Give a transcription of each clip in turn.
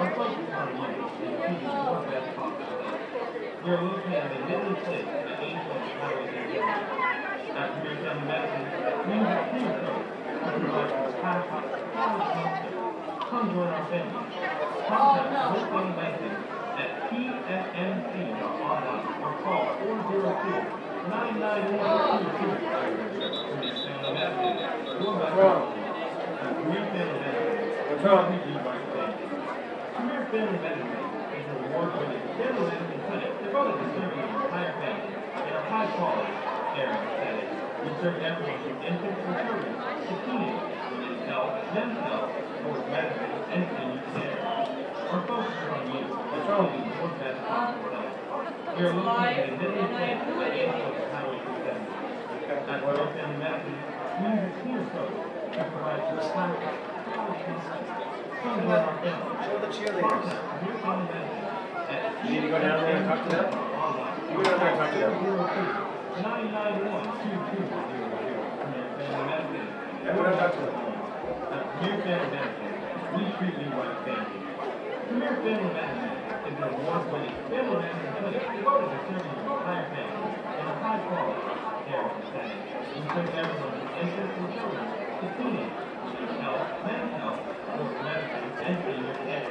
Our focus on you is achieving your best possible health. We are located in Midland Place at 8 Highway 80. At Premier Family Medicine, we use a clean approach to provide compassionate, quality healthcare. Come join our family. Contact Premier Family Medicine at pfmc.online or call 402-991-22. Premier Family Medicine, your best option. At Premier Family Medicine, What's wrong? Premier Family Medicine is an award-winning family medicine clinic devoted to serving your entire family in a high-quality, caring setting. We serve everyone from infants and children to teenagers, women's health, men's health, sports medicine, and senior care. Our focus is on you, achieving your best possible health. We are located in Midland Place at 8 Highway 270. At Royal Family Medicine, we use a clean approach to provide compassion, quality healthcare. Come join our family. Show the cheerleaders. You need to go down there and talk to them? You go down there and talk to them. 991-2200. Yeah, go down and talk to them. Premier Family Medicine, we treat you like family. Premier Family Medicine is an award-winning family medicine clinic devoted to serving your entire family in a high-quality, caring setting. We serve everyone from infants and children to teenagers, women's health, men's health, sports medicine, and senior care.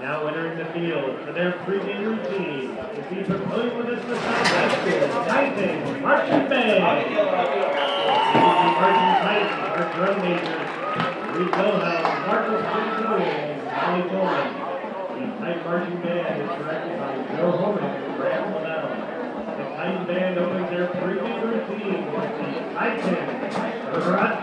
Now entering the field for their pregame routine is the Papillion with us for Southwest, Tyson, Marching Band. Marching Tyson, our drum majors, Reed Wilhelm, Marcus Pinto, and Molly Coleman. The Titan Marching Band is directed by Joe Homan and Graham Liddell. The Titan Band opens their pregame routine with the Titan Rut.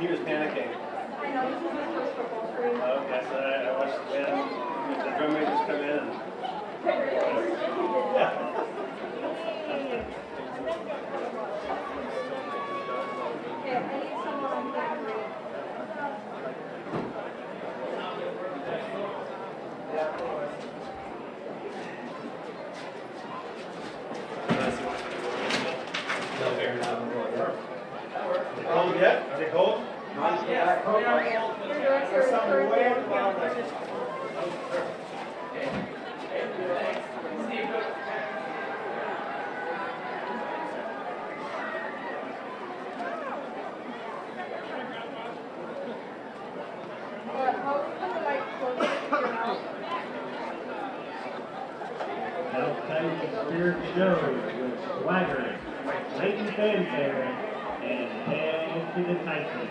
He was panicking. I know, this is my first football screen. Okay, so I watched the band, the drum majors come in. Okay, I need someone on camera. Cold yet? Are they cold? Your director is currently on camera. How can the light closer to your mouth? Now Titan Spirit shows with swagger, Titan fanfare, and hail to the Titans.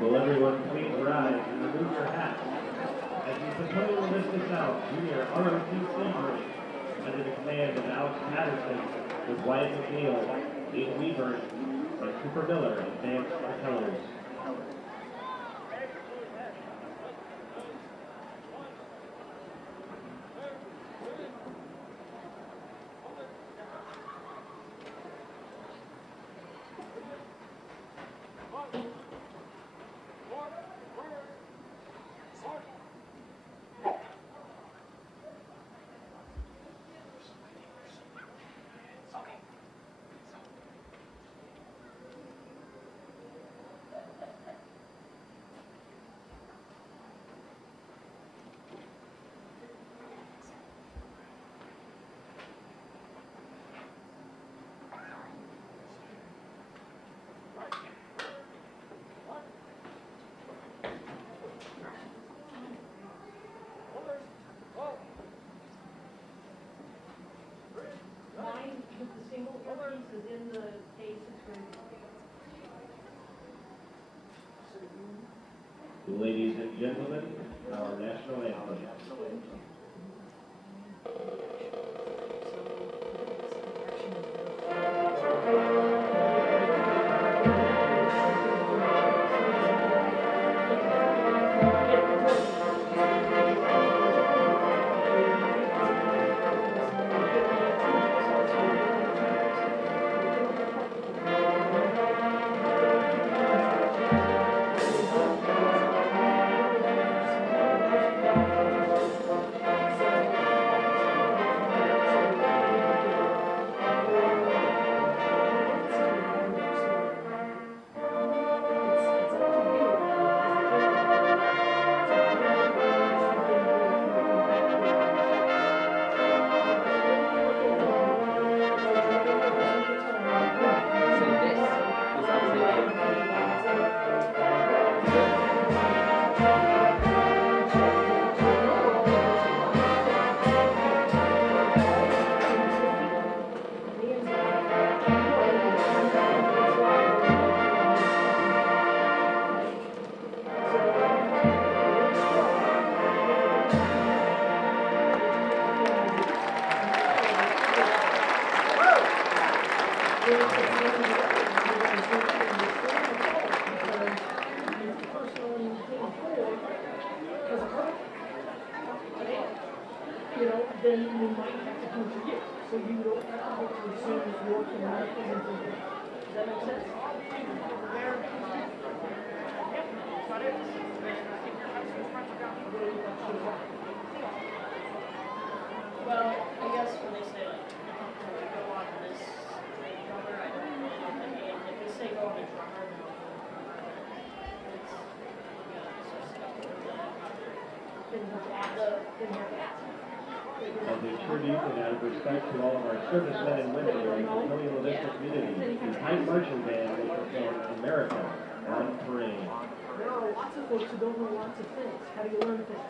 Will everyone please rise and remove your hats? As we prepare to lift this out, Junior ROTC Group, under the command of Alex Patterson, with Wyatt McNeil, Dean Weaver, and Cooper Miller, advance our colors. Mine with the single earpiece is in the K6 grade. Ladies and gentlemen, our national anthem. Then you might have to come to you. So you don't have to go to the same as work and medical and things like that. Does that make sense? Well, I guess when they say like go on to this drummer, I don't really know what they mean. If they say go on to drummer, then it's just stuff with Didn't have to ask. Didn't have to ask. As a tribute and out of respect to all of our servicemen and women during the Papillion Vista community, the Tight Marching Band will perform America on Parade. There are lots of folks who don't know lots of things. How do you learn things?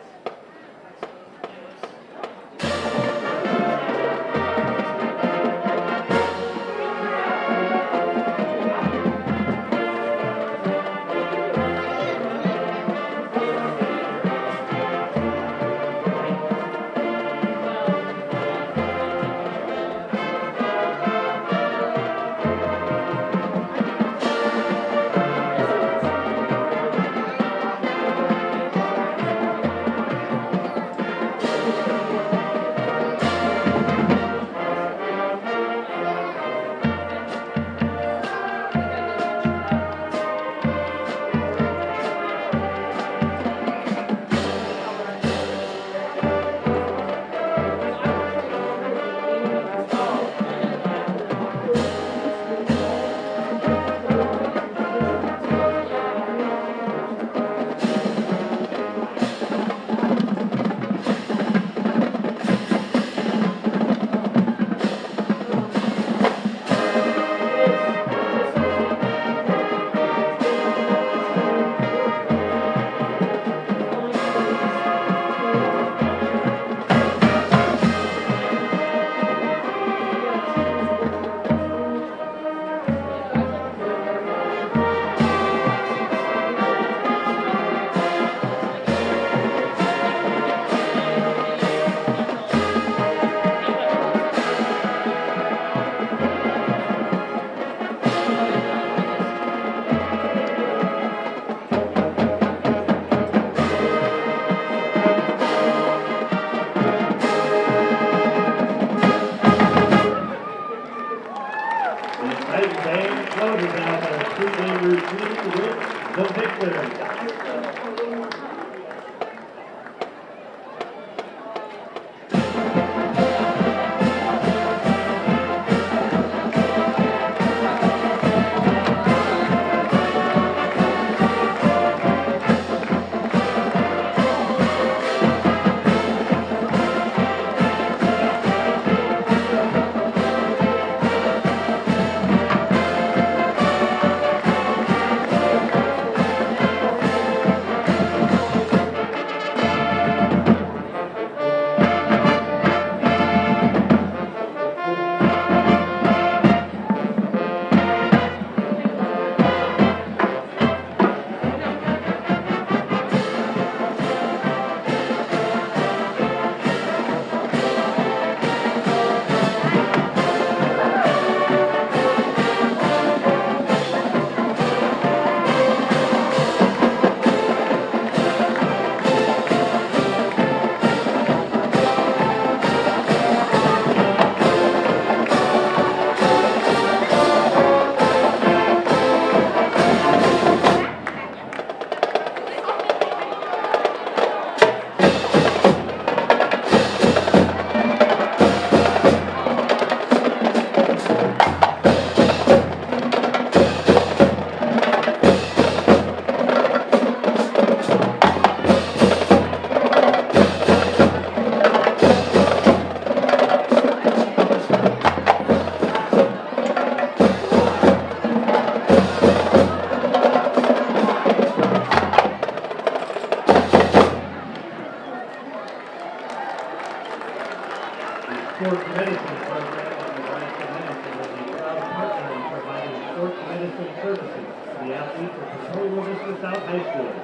sports medicine program at Nebraska Medicine is a proud partner in providing sports medicine services to the athletes at Papillion Vista South High School.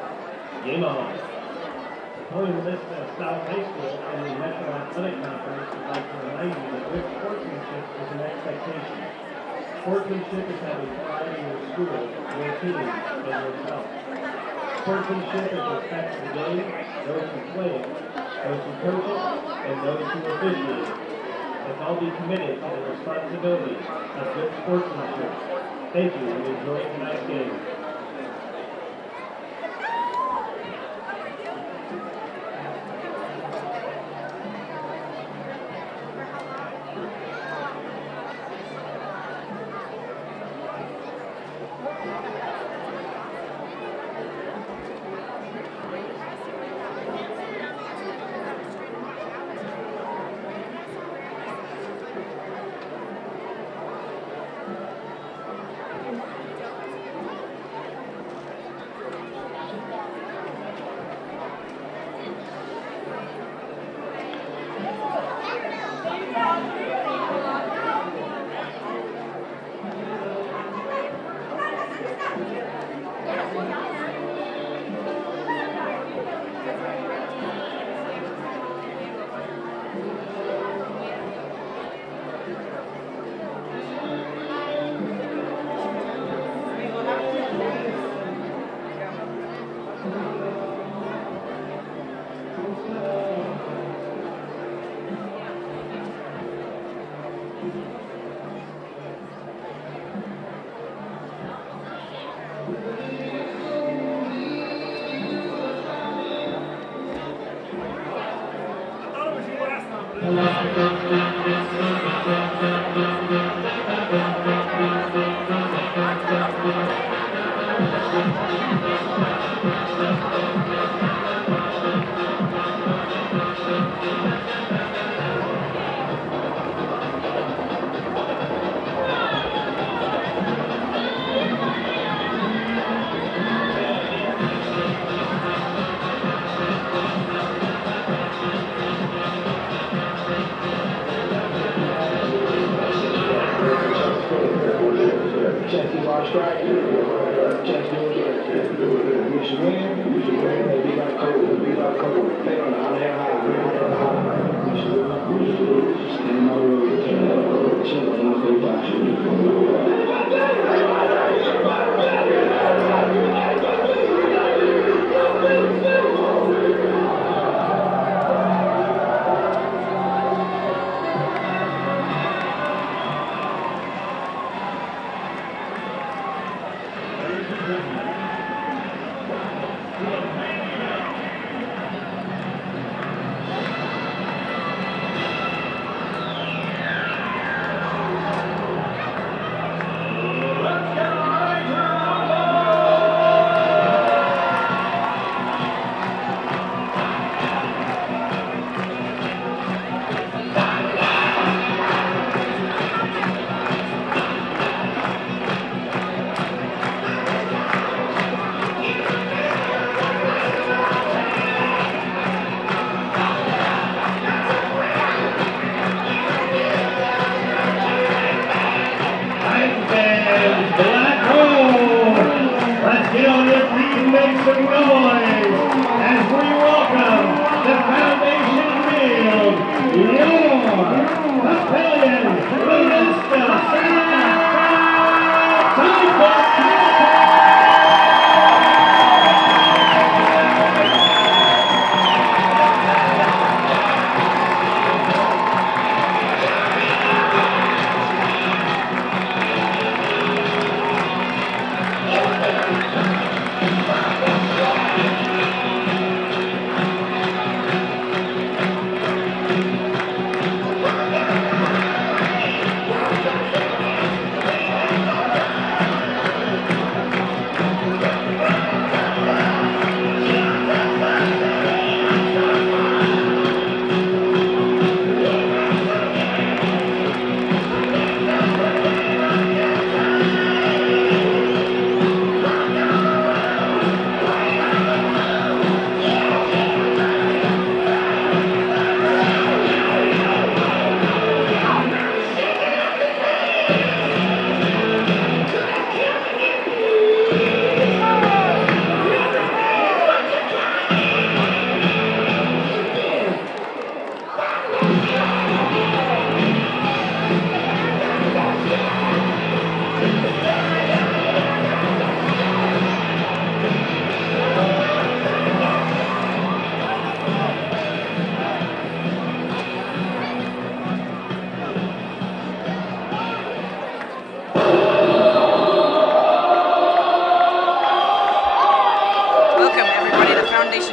Game on. Papillion Vista South High School and the Metro Athletic Conference would like to remind you that good sportsmanship is an expectation. Sportsmanship is having pride in your school, your team, and yourself. Sportsmanship is respect for the game, those who play it, those who coach it, and those who officiate it. Let's all be committed to the responsibility of good sportsmanship. Thank you and enjoy tonight's game.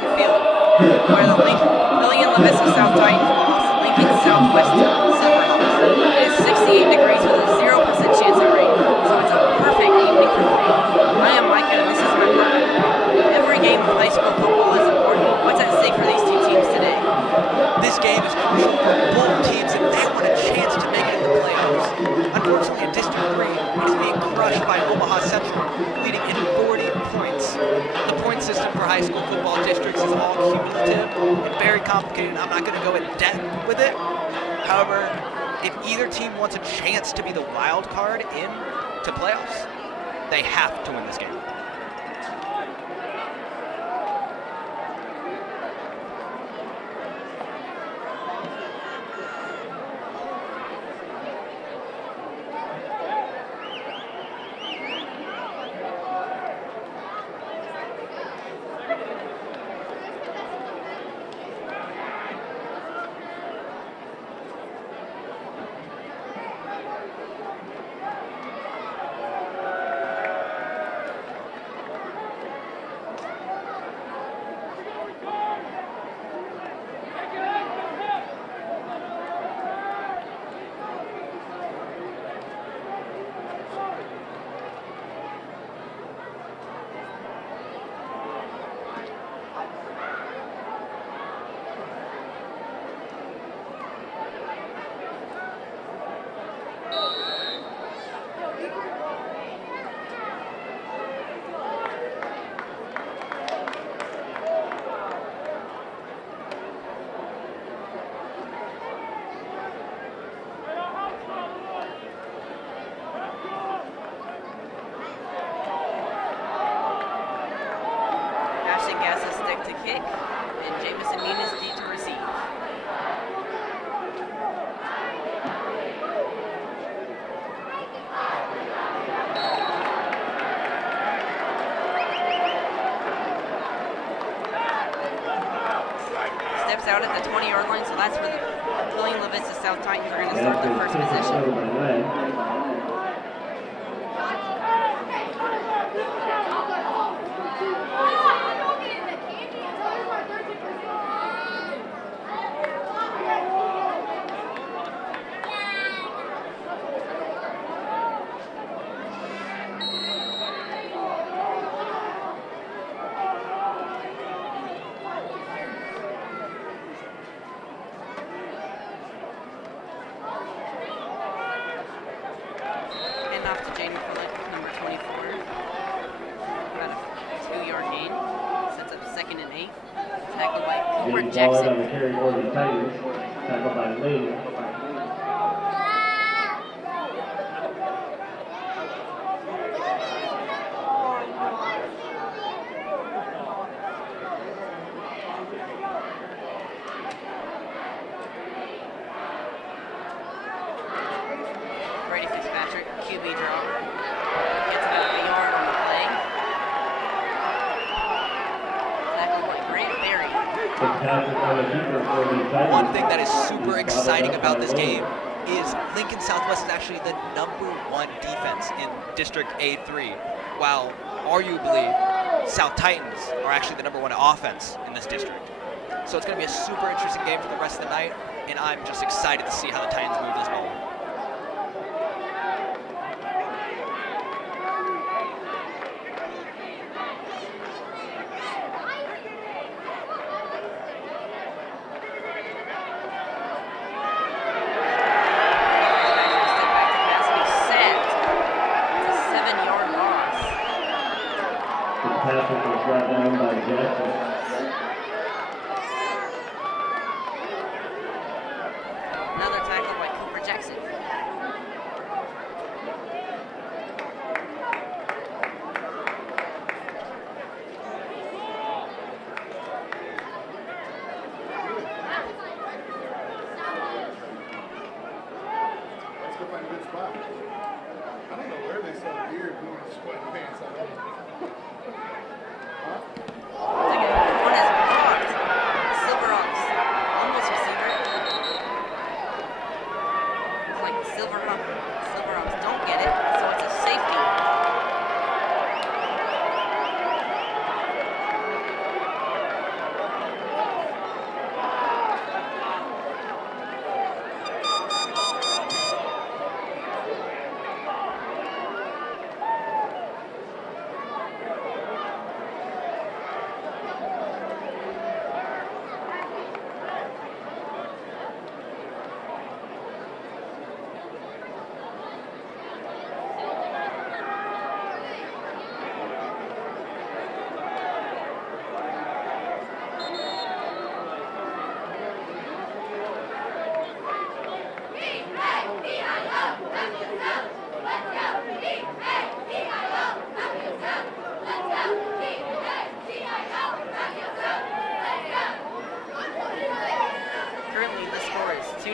Papillion Field, where the Papillion La Vista South Titans will host the Lincoln Southwest Silverhawks. It is 68 degrees with a 0% chance of rain, so it's a perfect evening for me. I am Micah, and this is my partner. Every game of high school football is important. What's at stake for these two teams today? This game is crucial for both teams if they want a chance to make it in the playoffs. Unfortunately, in District 3, it is being crushed by Omaha Central, leading in 40 points. The point system for high school football districts is all cumulative and very complicated, and I'm not going to go in depth with it. However, if either team wants a chance to be the wild card in to playoffs, they have to win this game. To kick, and Jamison Muniz D to receive. Steps out at the 20-yard line, so that's where the Papillion La Vista South Titans are going to start their first possession. Off to Jaden Fullett, number 24. About a 2-yard gain. Sets up 2nd and 8. Tackled by Cooper Jackson. On the carry for the Titans. Tackled by Lee. QB draw. Gets about a yard on the play. Tackled by Grant Berry. One thing that is super exciting about this game is Lincoln Southwest is actually the #1 defense in District A3, while arguably South Titans are actually the #1 offense in this district. So it's going to be a super interesting game for the rest of the night, and I'm just excited to see how the Titans move this ball. Another tackle by Cooper Jackson.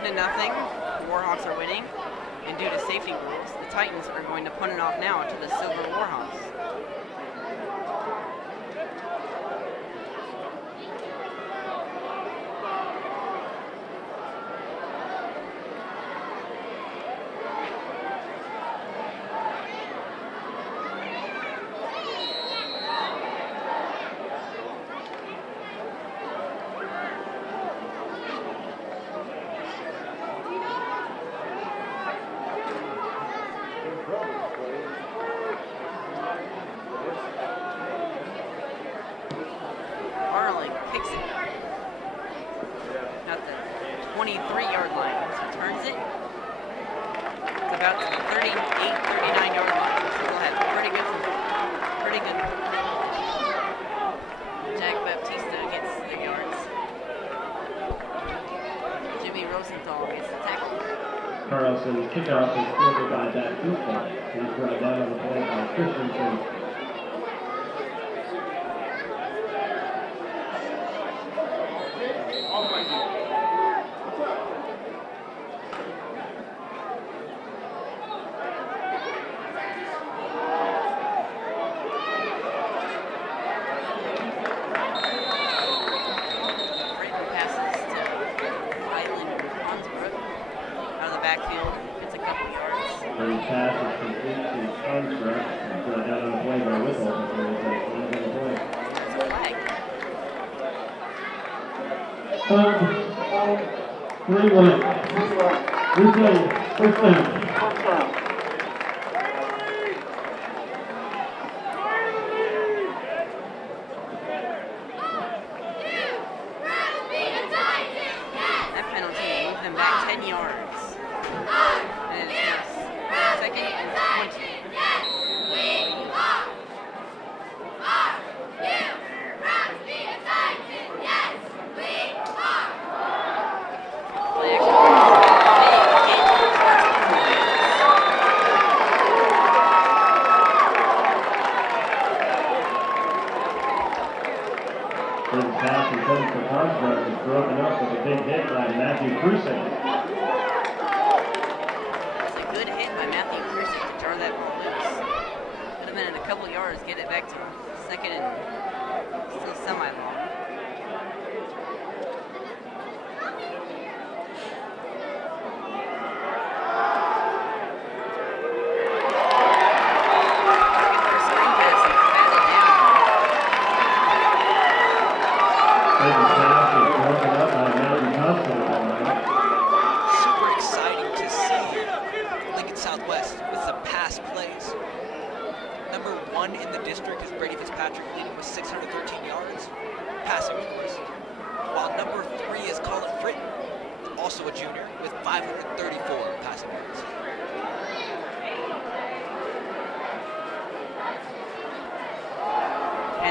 2-0. Warhawks are winning. And due to safety rules, the Titans are going to punt it off now to the Silver Warhawks. At the 23-yard line. So turns it. It's about the 39-yard line. So we'll have pretty good. Jack Baptista gets the yards. Jimmy Rosenthal gets the tackle. Carlson's kickoff is fielded by Baptista. He's brought down on the play by Christensen. That penalty moved them back 10 yards. And it's second and 20.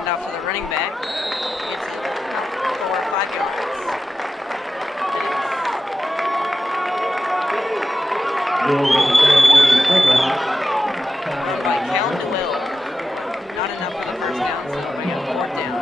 Off to the running back. It's 4 or 5 yards. By Cal Newell. Not enough for the first down, so we get a 4th down.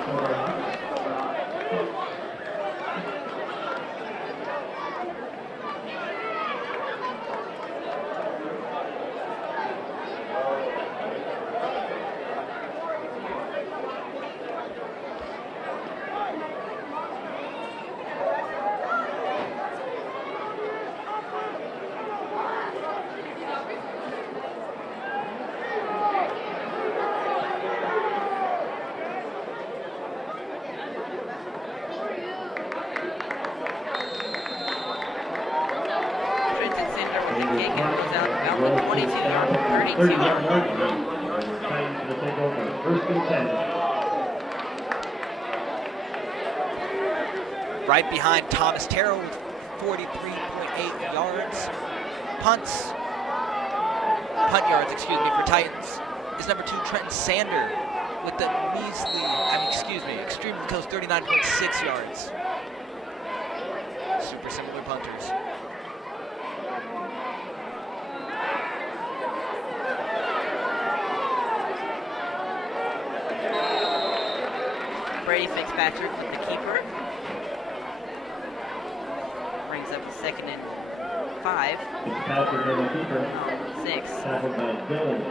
Right behind Thomas Terrell with 43.8 yards. Punt yards, for Titans is number 2, Trenton Sander with the extremely close 39.6 yards. Super similar punters. Brady Fitzpatrick with the keeper. Brings up the Second and 5. Fitzpatrick on the keeper. 6. Tackled by Dillon.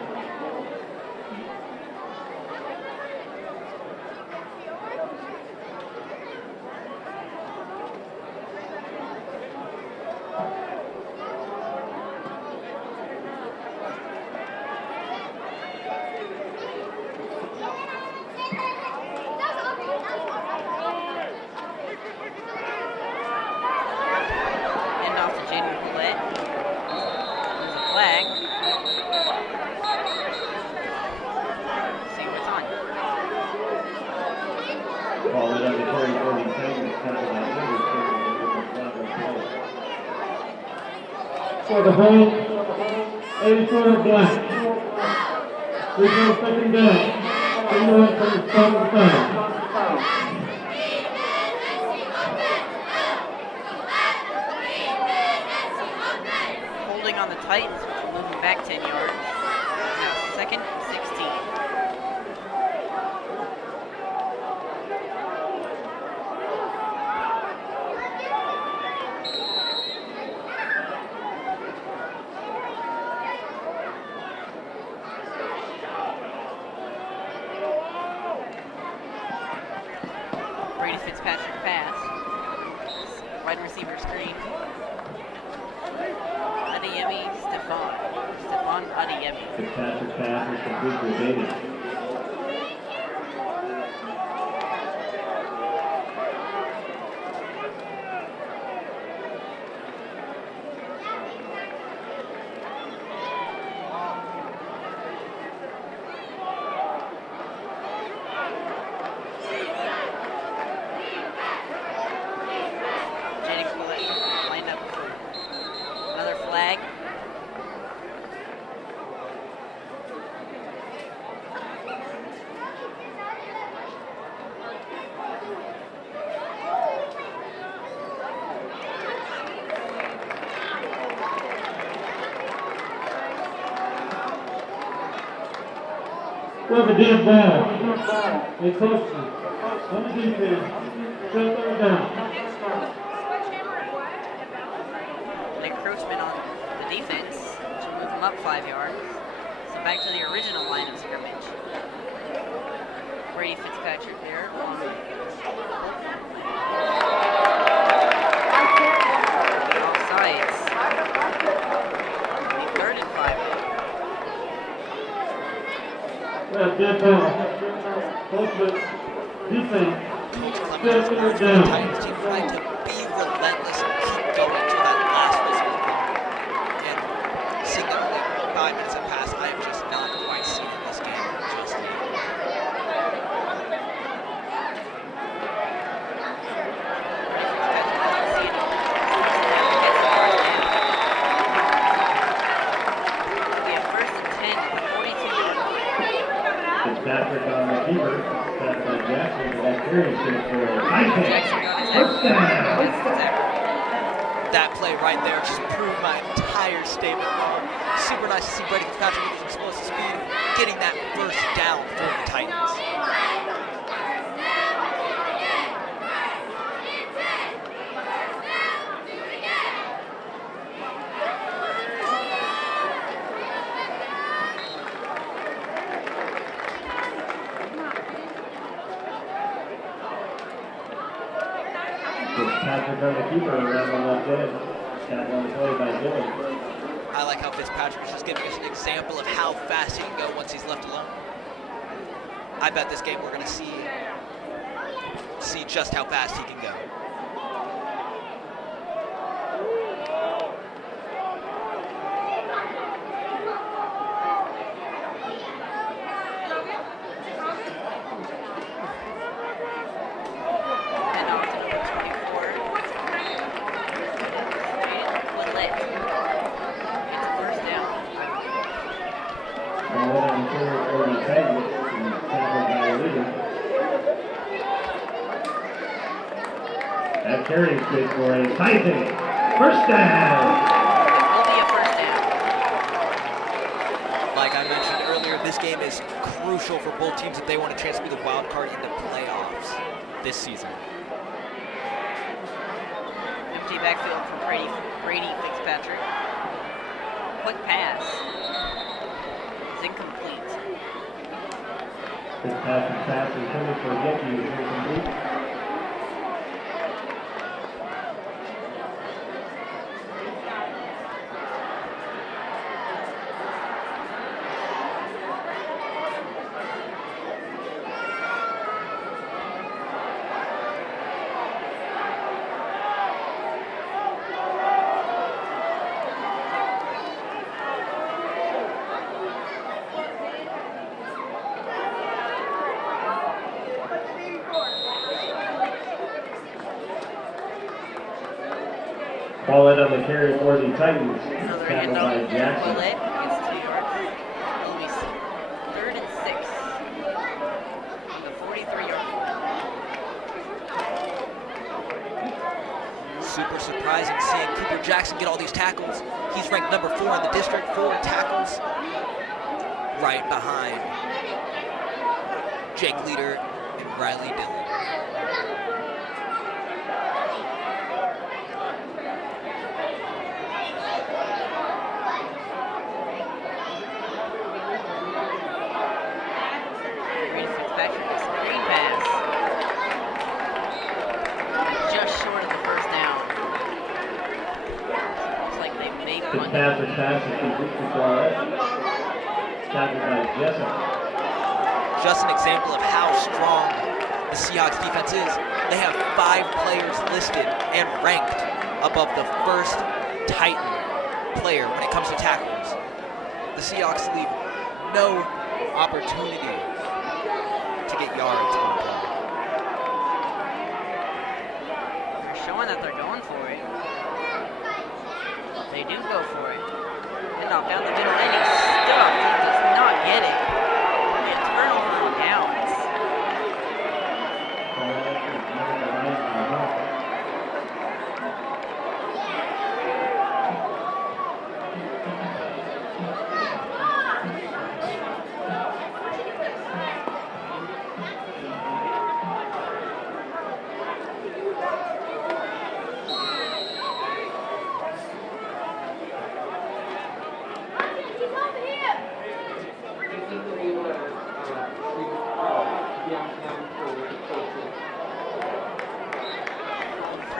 End off to Jaden Collette. There's a flag. See what's on. Ball it up to Terry 47. Tackled by Anderson. For the hold, 84 black. We go second down. Anyone from the start of the time. Holding on the Titans, which will move them back 10 yards. Now second and 16. Brady Fitzpatrick pass. Wide receiver screen. Adeyemi Stephon Adeyemi. Fitzpatrick pass is complete for Davis. Jaden Collette lined up. Another flag. Well, the dead ball. They close to on the defense. Still third down. An encroachment on the defense, which will move them up 5 yards. So back to the original line of scrimmage. Brady Fitzpatrick there on offsides. Third and 5. Well, dead ball. Close to defense. Coach Still Clemens third urging the down. Titans team tonight to be relentless and keep going to that last whistle. And seeing that only 5 minutes have passed, I have just not quite seen in this game just yet. We have first and 10 at the 42-yard line. Fitzpatrick on the keeper. Tackled by Jackson. The back carry is good for a high Jackson catch. got his First down. That play right there just proved my entire statement. Super nice to see Brady Fitzpatrick with his explosive speed getting that first down for the Titans. Fitzpatrick on the keeper around the left edge. Tackle on the play by Dillon. I like how Fitzpatrick is just giving us an example of how fast he can go once he's left alone. I bet this game we're going to see just how fast he can go. And off to number 24. Willett. It's a first down. Ball on third for the Titans. And tackled by Williams. That carry is good for a Titan. First down. Will be a first down. Like I mentioned earlier, this game is crucial for both teams if they want a chance to be the wild card in the playoffs this season. Empty backfield for Brady Fitzpatrick. Quick pass. It's incomplete. Fitzpatrick pass intended for Dickey is incomplete. Ball in on the carry for the Titans. Another Tackled by handoff. Jackson. Bullet gets 2 yards. It'll be 3rd and 6. On the 43-yard line. Super surprising seeing Cooper Jackson get all these tackles. He's ranked number 4 in the district, 4 tackles. Right behind Jake Leader and Riley Dillon. Brady Fitzpatrick with a screen pass. Just short of the first down. Looks like they may punt. Fitzpatrick pass is complete to Flores. Tackled by Jessup. Just an example of how strong the Seahawks defense is. They have 5 players listed and ranked above the first Titan player when it comes to tackles. The Seahawks leave no opportunity to get yards on the play. They're showing that they're going for it. They do go for it. And off down the middle, and he's stuffed. He does not get it. And turnover on downs.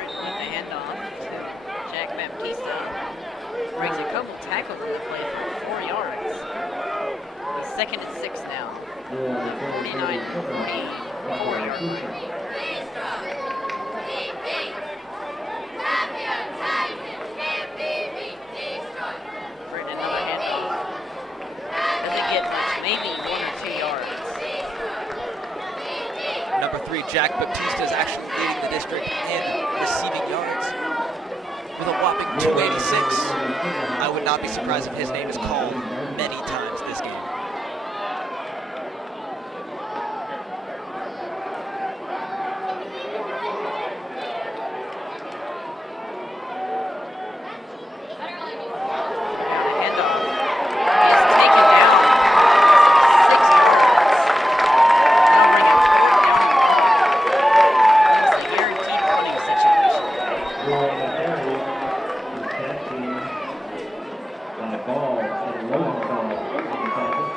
With the handoff to Jack Baptista. Breaks a couple tackles in the play for 4 yards. It's 2nd and 6 now. 49-44. Bring another handoff. Doesn't get much, maybe 1 or 2 yards. Number 3, Jack Baptista is actually leading the district in receiving yards with a whopping 286. I would not be surprised if his name is called many times this game. Handoff. He is taken down. 6 yards. That'll bring it 4th down and 1. It's a guaranteed running situation. On the carry, he's catching the ball and Rosenthal on the tackle.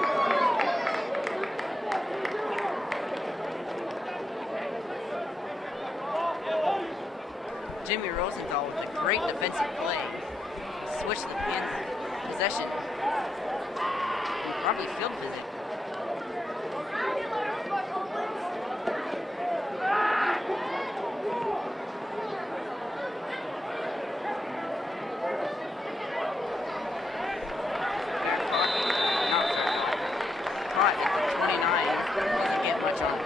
Jimmy Rosenthal with a great defensive play. Switch the hands possession. And probably field visit. Caught at the 29. Doesn't get much on it.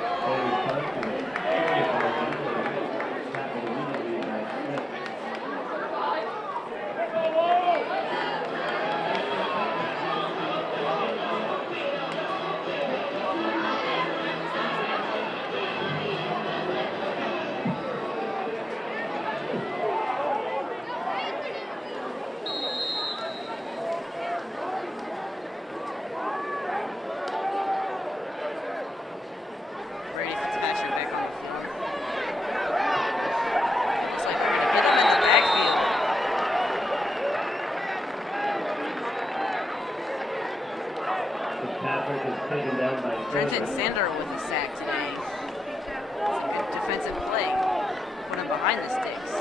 Trenton Sander with a sack today. It's a good defensive play. Put him behind the sticks.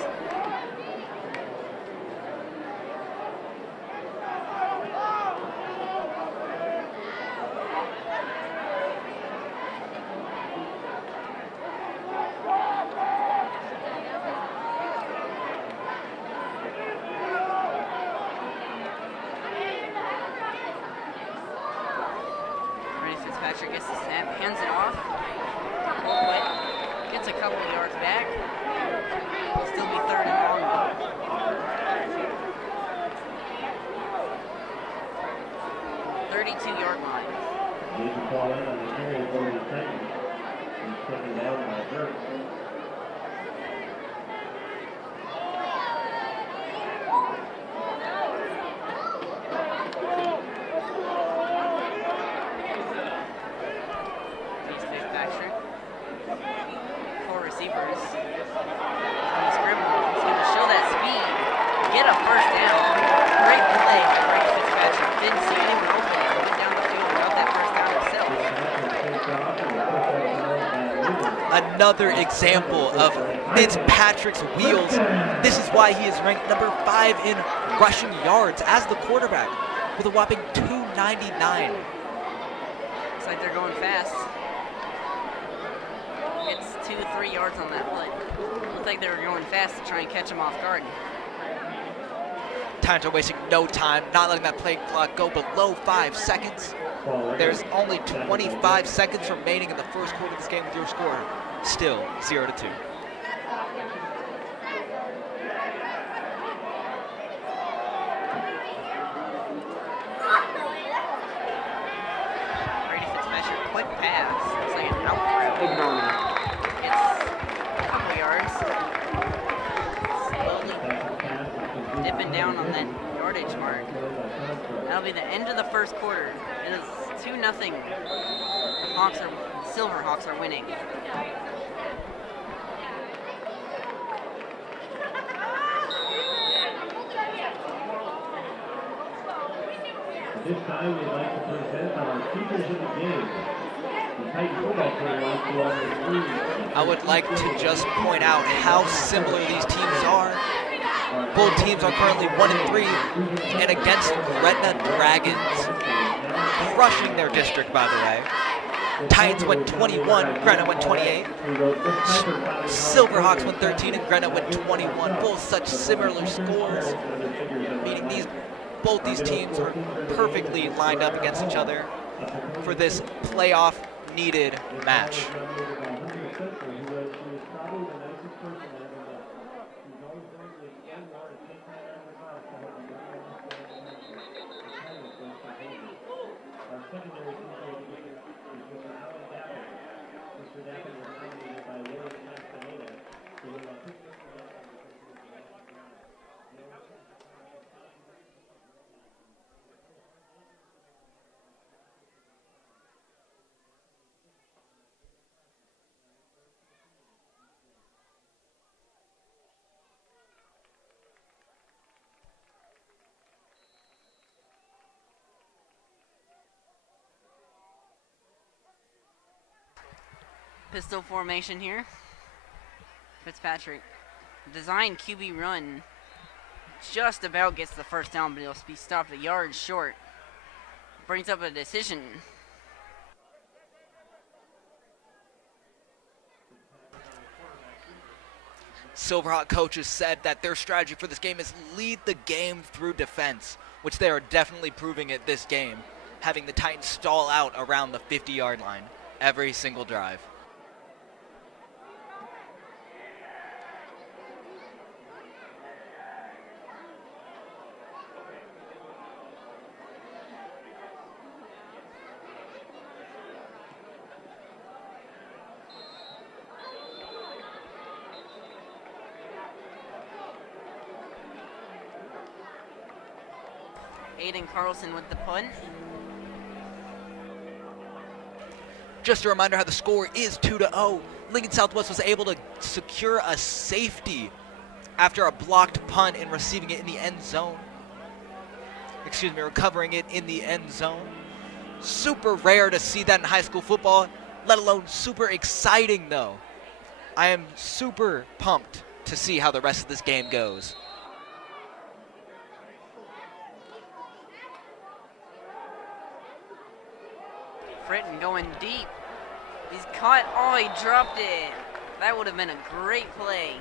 Patrick gets the snap, hands it off. Quick, gets a couple of yards back. It'll still be 3rd and long. 32-yard line. Need to call in on the carry for the Titans. He's taken down by Hurts. Another example of Fitzpatrick's wheels. This is why he is ranked number 5 in rushing yards as the quarterback with a whopping 299. Looks like they're going fast. It's 2-3 yards on that play. Looks like they were going fast to try and catch him off guard. Titans are wasting no time, not letting that play clock go below 5 seconds. There's only 25 seconds remaining in the first quarter of this game with your score still 0-2. Brady Fitzpatrick, quick pass. Looks like an out route. It's a couple yards. Slowly dipping down on that yardage mark. That'll be the end of the first quarter. It is 2-0. The Silverhawks are winning. At this time, we'd like to present our teachers of the game. The Titan football team wants to offer 3. I would like to just point out how similar these teams are. Both teams are currently 1-3 and against Gretna Dragons, crushing their district, by the way. Titans went 21, Gretna went 28. Silverhawks went 13 and Gretna went 21. Both such similar scores, meaning both these teams are perfectly lined up against each other for this playoff needed match. Pistol formation here. Fitzpatrick. Design QB run. Just about gets the first down, but he'll be stopped a yard short. Brings up a decision. Silverhawk coaches said that their strategy for this game is lead the game through defense, which they are definitely proving at this game, having the Titans stall out around the 50-yard line every single drive. Aiden Carlson with the punt. Just a reminder how the score is 2-0. Lincoln Southwest was able to secure a safety after a blocked punt and receiving it in the end zone. Excuse me, recovering it in the end zone. Super rare to see that in high school football, let alone super exciting though. I am super pumped to see how the rest of this game goes. Fritton going deep. He's caught. Oh, he dropped it. That would have been a great play.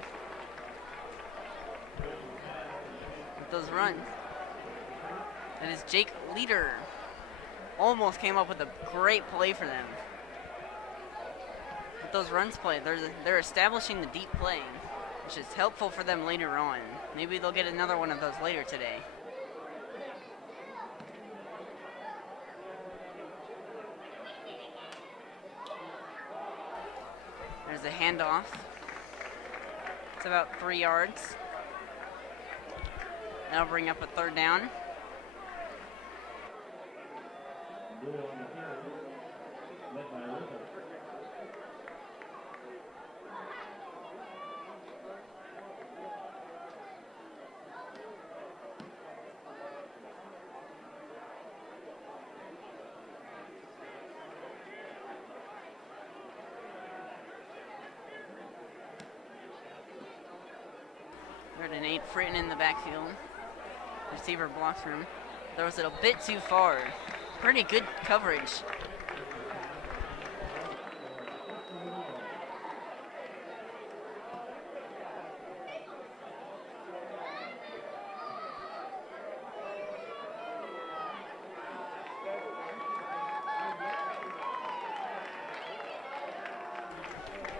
With those runs. That is Jake Leader. Almost came up with a great play for them. With those runs played, they're establishing the deep play, which is helpful for them later on. Maybe they'll get another one of those later today. There's a handoff. It's about 3 yards. That'll bring up a 3rd down. Third and 8, Fritton in the backfield. Receiver blocks room. Throws it a bit too far. Pretty good coverage.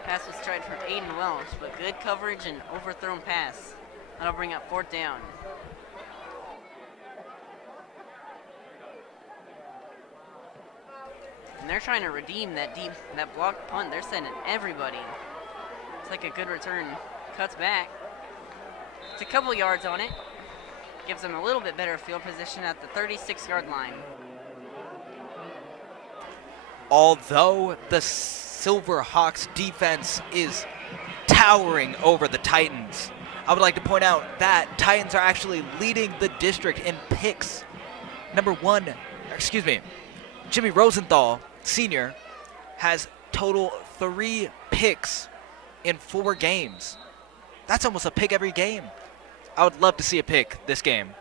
Pass was tried from Aiden Welch, but good coverage and overthrown pass. That'll bring up 4th down. And they're trying to redeem that blocked punt. They're sending everybody. It's like a good return. Cuts back. It's a couple yards on it. Gives them a little bit better field position at the 36-yard line. Although the Silverhawks defense is towering over the Titans, I would like to point out that Titans are actually leading the district in picks. Jimmy Rosenthal, senior, has total 3 picks in 4 games. That's almost a pick every game. I would love to see a pick this game.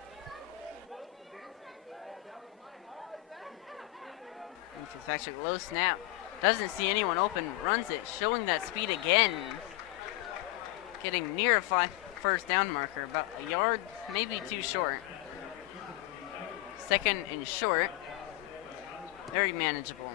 Actually, low snap. Doesn't see anyone open, runs it, showing that speed again. Getting near a 1st down marker, about a yard, maybe too short. 2nd and short. Very manageable.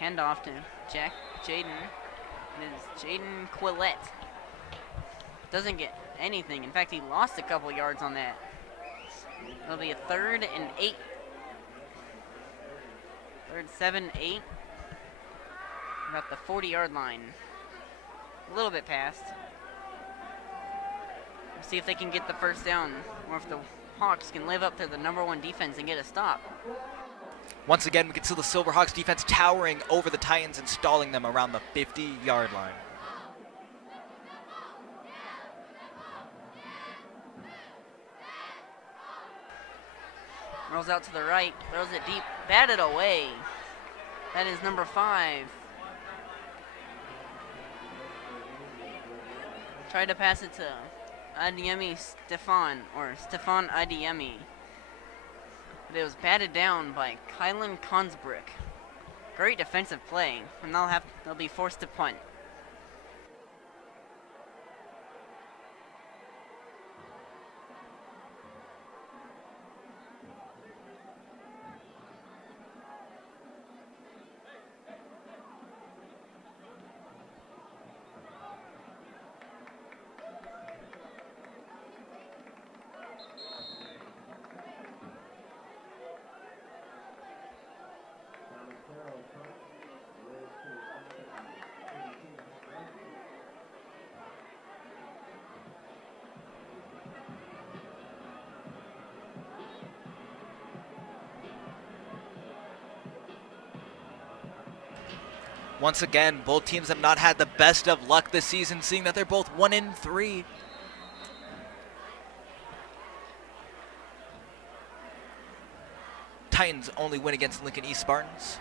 Handoff to Jaden. It is Jaden Quillette. Doesn't get anything. In fact, he lost a couple yards on that. It'll be a 3rd and 8. 3rd, 7, 8. About the 40-yard line. A little bit past. We'll see if they can get the 1st down, or if the Hawks can live up to the #1 defense and get a stop. Once again, we can see the Silverhawks defense towering over the Titans and stalling them around the 50-yard line. Rolls out to the right, throws it deep, batted away. That is number 5. Tried to pass it to Stefan Adiemi. But it was batted down by Kylan Consbrick. Great defensive play, and they'll be forced to punt. Once again, both teams have not had the best of luck this season, seeing that they're both 1-3. Titans only win against Lincoln East Spartans.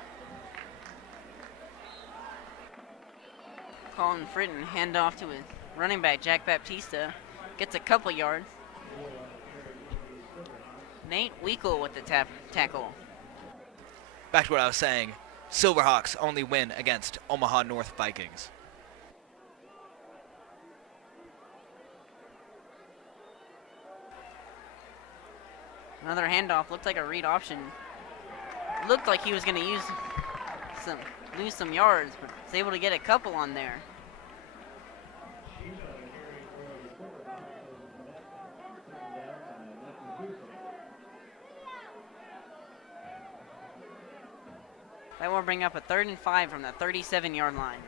Colin Fritton hand off to his running back, Jack Baptista. Gets a couple yards. Nate Weekle with the tackle. Back to what I was saying. Silverhawks only win against Omaha North Vikings. Another handoff. Looked like a read option. Looked like he was going to lose some yards, but was able to get a couple on there. That will bring up a 3rd and 5 from the 37-yard line.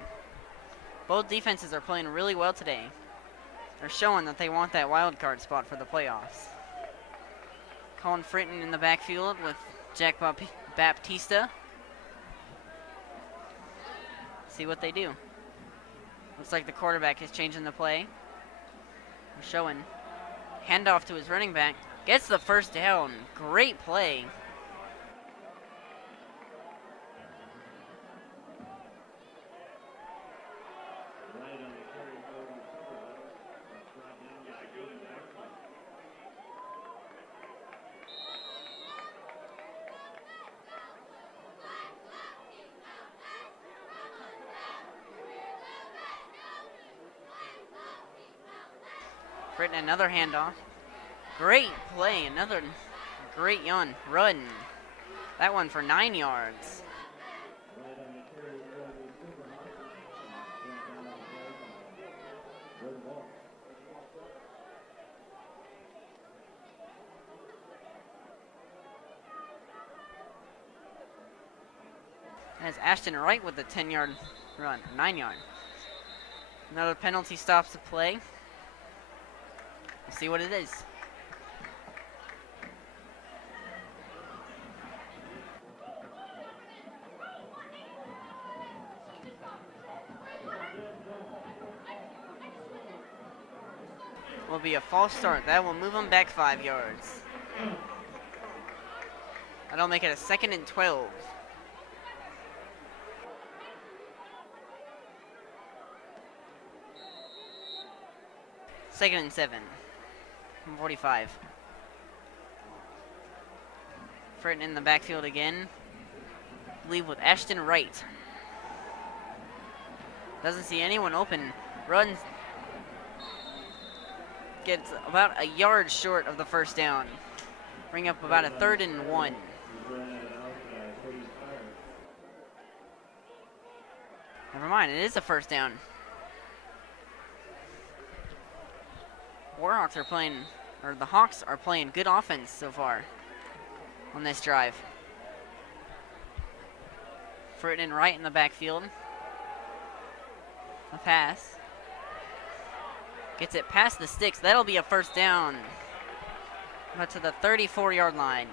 Both defenses are playing really well today. They're showing that they want that wild card spot for the playoffs. Colin Fritton in the backfield with Jack Baptista. See what they do. Looks like the quarterback is changing the play. They're showing. Handoff to his running back. Gets the first down. Great play. Fritton, another handoff. Great play, another great run. That one for 9 yards. That's Ashton Wright with the 10-yard run, 9-yard. Another penalty stops the play. We'll see what it is. Will be a false start. That will move them back 5 yards. That'll make it a 2nd and 12. Second and 7. From 45. Fritton in the backfield again. Leave with Ashton Wright. Doesn't see anyone open. Runs. Gets about a yard short of the first down. Bring up about a 3rd and 1. Never mind, it is a first down. The Hawks are playing good offense so far on this drive. Fritton Wright in the backfield. A pass. Gets it past the sticks. That'll be a first down. But to the 34-yard line.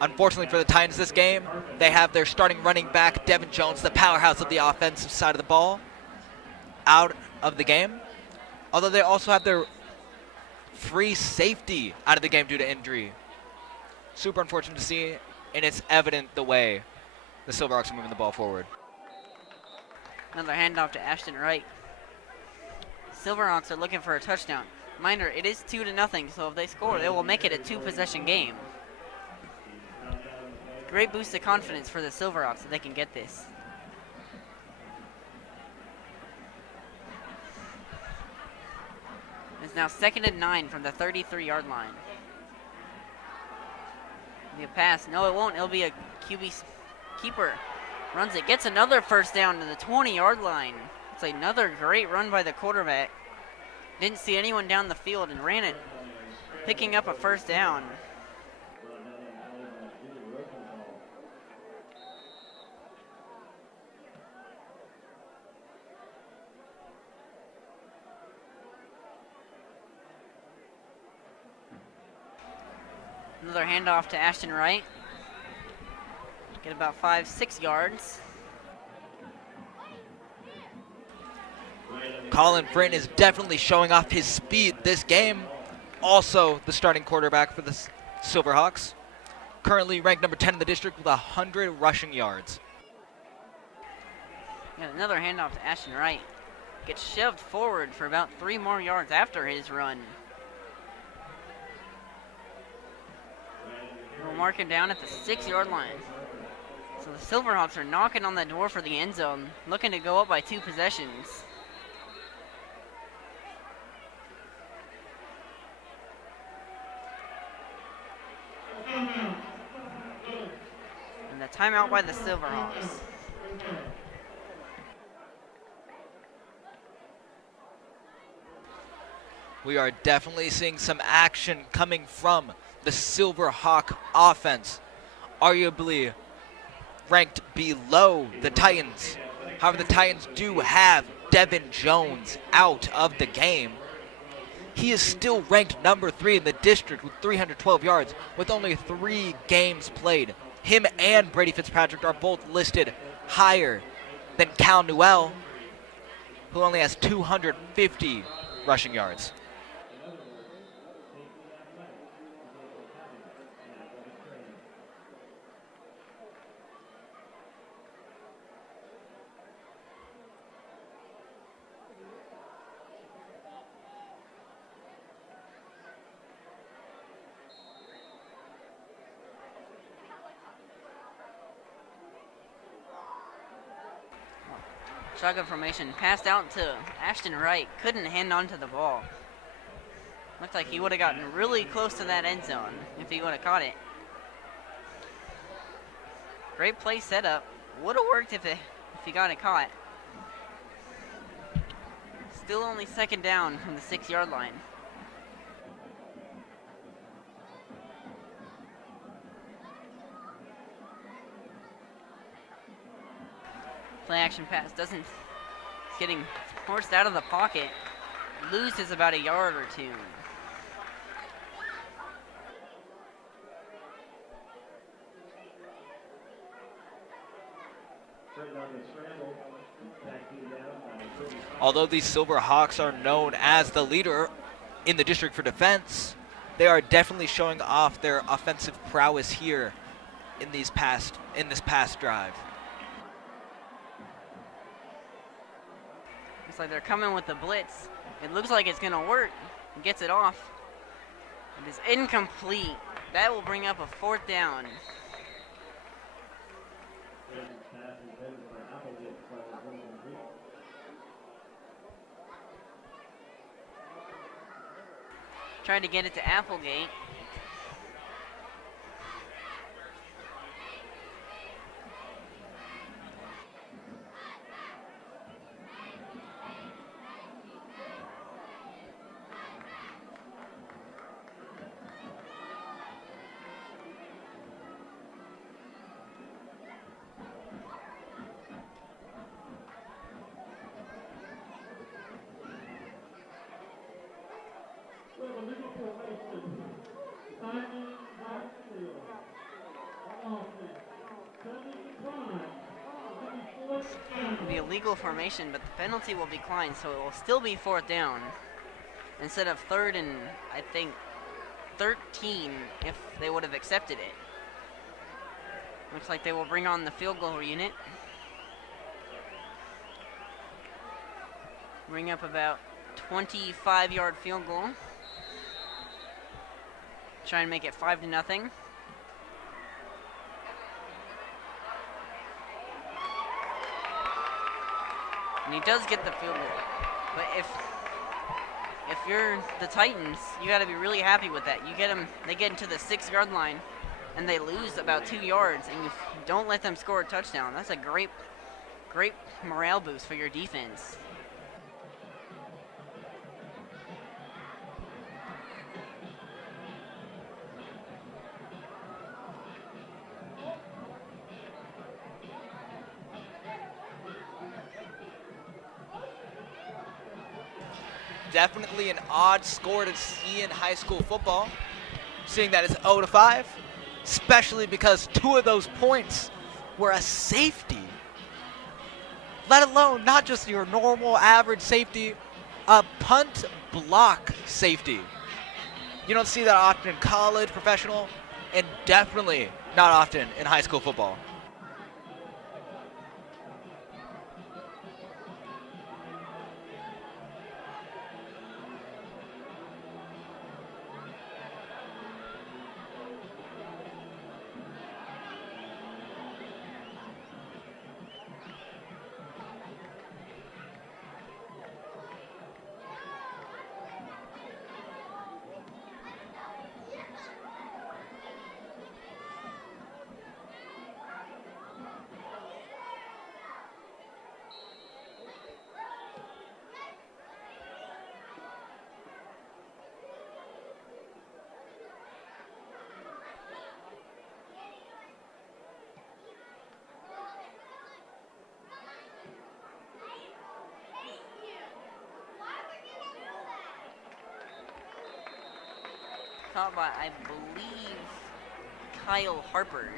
Unfortunately for the Titans this game, they have their starting running back, Devin Jones, the powerhouse of the offensive side of the ball, out of the game. Although they also have their free safety out of the game due to injury. Super unfortunate to see, and it's evident the way the Silverhawks are moving the ball forward. Another handoff to Ashton Wright. Silverhawks are looking for a touchdown. Reminder, it is 2-0, so if they score, they will make it a 2-possession game. Great boost of confidence for the Silverhawks if they can get this. It's now 2nd and 9 from the 33-yard line. Be a pass. No, it won't. It'll be a QB keeper. Runs it. Gets another first down to the 20-yard line. It's another great run by the quarterback. Didn't see anyone down the field and ran it, picking up a first down. Another handoff to Ashton Wright. Get about 5-6 yards. Colin Frin is definitely showing off his speed this game. Also the starting quarterback for the Silverhawks. Currently ranked number 10 in the district with 100 rushing yards. Got another handoff to Ashton Wright. Gets shoved forward for about 3 more yards after his run. We'll mark him down at the 6-yard line. So the Silverhawks are knocking on the door for the end zone, looking to go up by 2 possessions. And the timeout by the Silverhawks. We are definitely seeing some action coming from the Silverhawk offense, arguably ranked below the Titans. However, the Titans do have Devin Jones out of the game. He is still ranked number 3 in the district with 312 yards with only 3 games played. Him and Brady Fitzpatrick are both listed higher than Cal Newell, who only has 250 rushing yards. Shotgun formation, passed out to Ashton Wright, couldn't hang on to the ball. Looked like he would have gotten really close to that end zone if he would have caught it. Great play setup, would have worked if he got it caught. Still only 2nd down from the 6-yard line. Play action pass doesn't, getting forced out of the pocket, loses about 1 yard or 2. Although these Silverhawks are known as the leader in the district for defense, they are definitely showing off their offensive prowess here in this past drive. Looks like they're coming with the blitz. It looks like it's gonna work. He gets it off. It is incomplete. That will bring up a 4th down. Tried to get it to Applegate. It'll be a legal formation, but the penalty will be declined, so it will still be 4th down instead of 3rd and I think 13 if they would have accepted it. Looks like they will bring on the field goal unit. Bring up about 25-yard field goal. Try and make it 5-0. And he does get the field goal. But if you're the Titans, you got to be really happy with that. You get them, they get into the 6-yard line, and they lose about 2 yards, and you don't let them score a touchdown. That's a great morale boost for your defense. Definitely an odd score to see in high school football, seeing that it's 0-5, especially because 2 of those points were a safety. let alone not just your normal average safety, a punt block safety. You don't see that often in college, professional, and definitely not often in high school football. Caught by, I believe, Kyle Harper.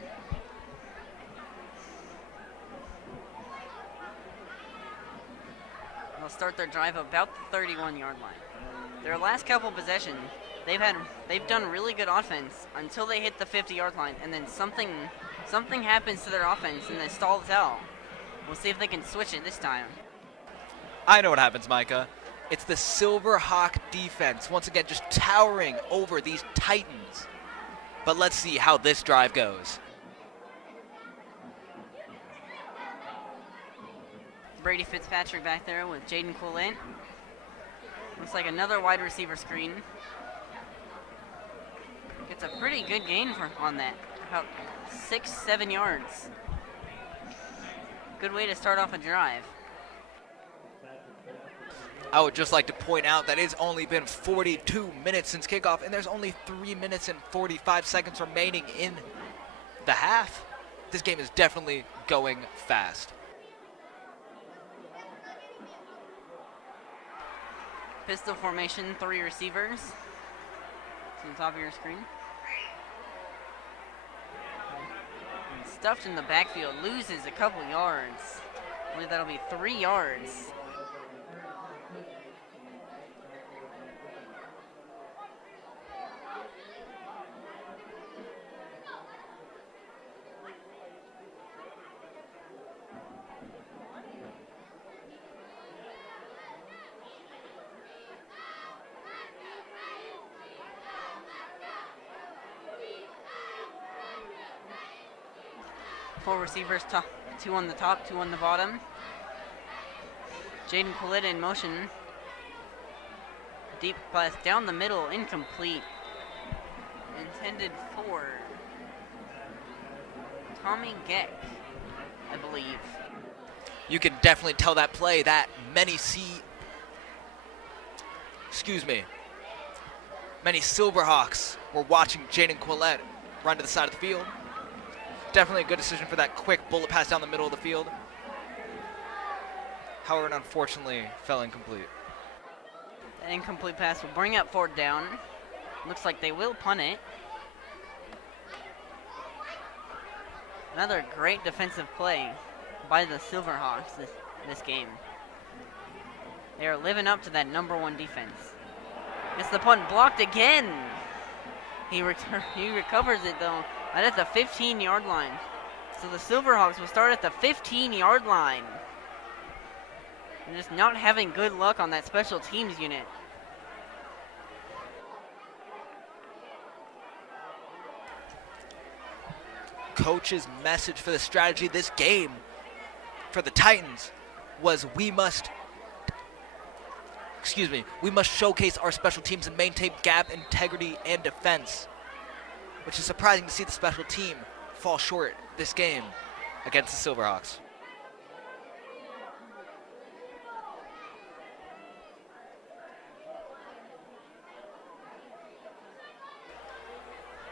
They'll start their drive about the 31-yard line. Their last couple possessions, they've done really good offense until they hit the 50-yard line, and then something happens to their offense and it stalls out. We'll see if they can switch it this time. I know what happens, Micah. It's the Silverhawk defense, once again, just towering over these Titans. But let's see how this drive goes. Brady Fitzpatrick back there with Jaden Quillette. Looks like another wide receiver screen. Gets a pretty good gain on that, about 6-7 yards. Good way to start off a drive. I would just like to point out that it's only been 42 minutes since kickoff, and there's only 3 minutes and 45 seconds remaining in the half. This game is definitely going fast. Pistol formation, 3 receivers. It's on the top of your screen. And stuffed in the backfield, loses a couple yards. I believe that'll be 3 yards. Four receivers, 2 on the top, 2 on the bottom. Jaden Quillette in motion. Deep pass down the middle, incomplete. Intended for Tommy Geck, I believe. You can definitely tell that play that many Silverhawks were watching Jaden Quillette run to the side of the field. Definitely a good decision for that quick bullet pass down the middle of the field. However, it unfortunately fell incomplete. That incomplete pass will bring up 4th down. Looks like they will punt it. Another great defensive play by the Silverhawks this game. They are living up to that #1 defense. It's the punt blocked again. He recovers it though. Right at the 15-yard line. So the Silverhawks will start at the 15-yard line. And just not having good luck on that special teams unit. Coach's message for the strategy this game for the Titans was we must showcase our special teams and maintain gap integrity and defense. Which is surprising to see the special team fall short this game against the Silverhawks.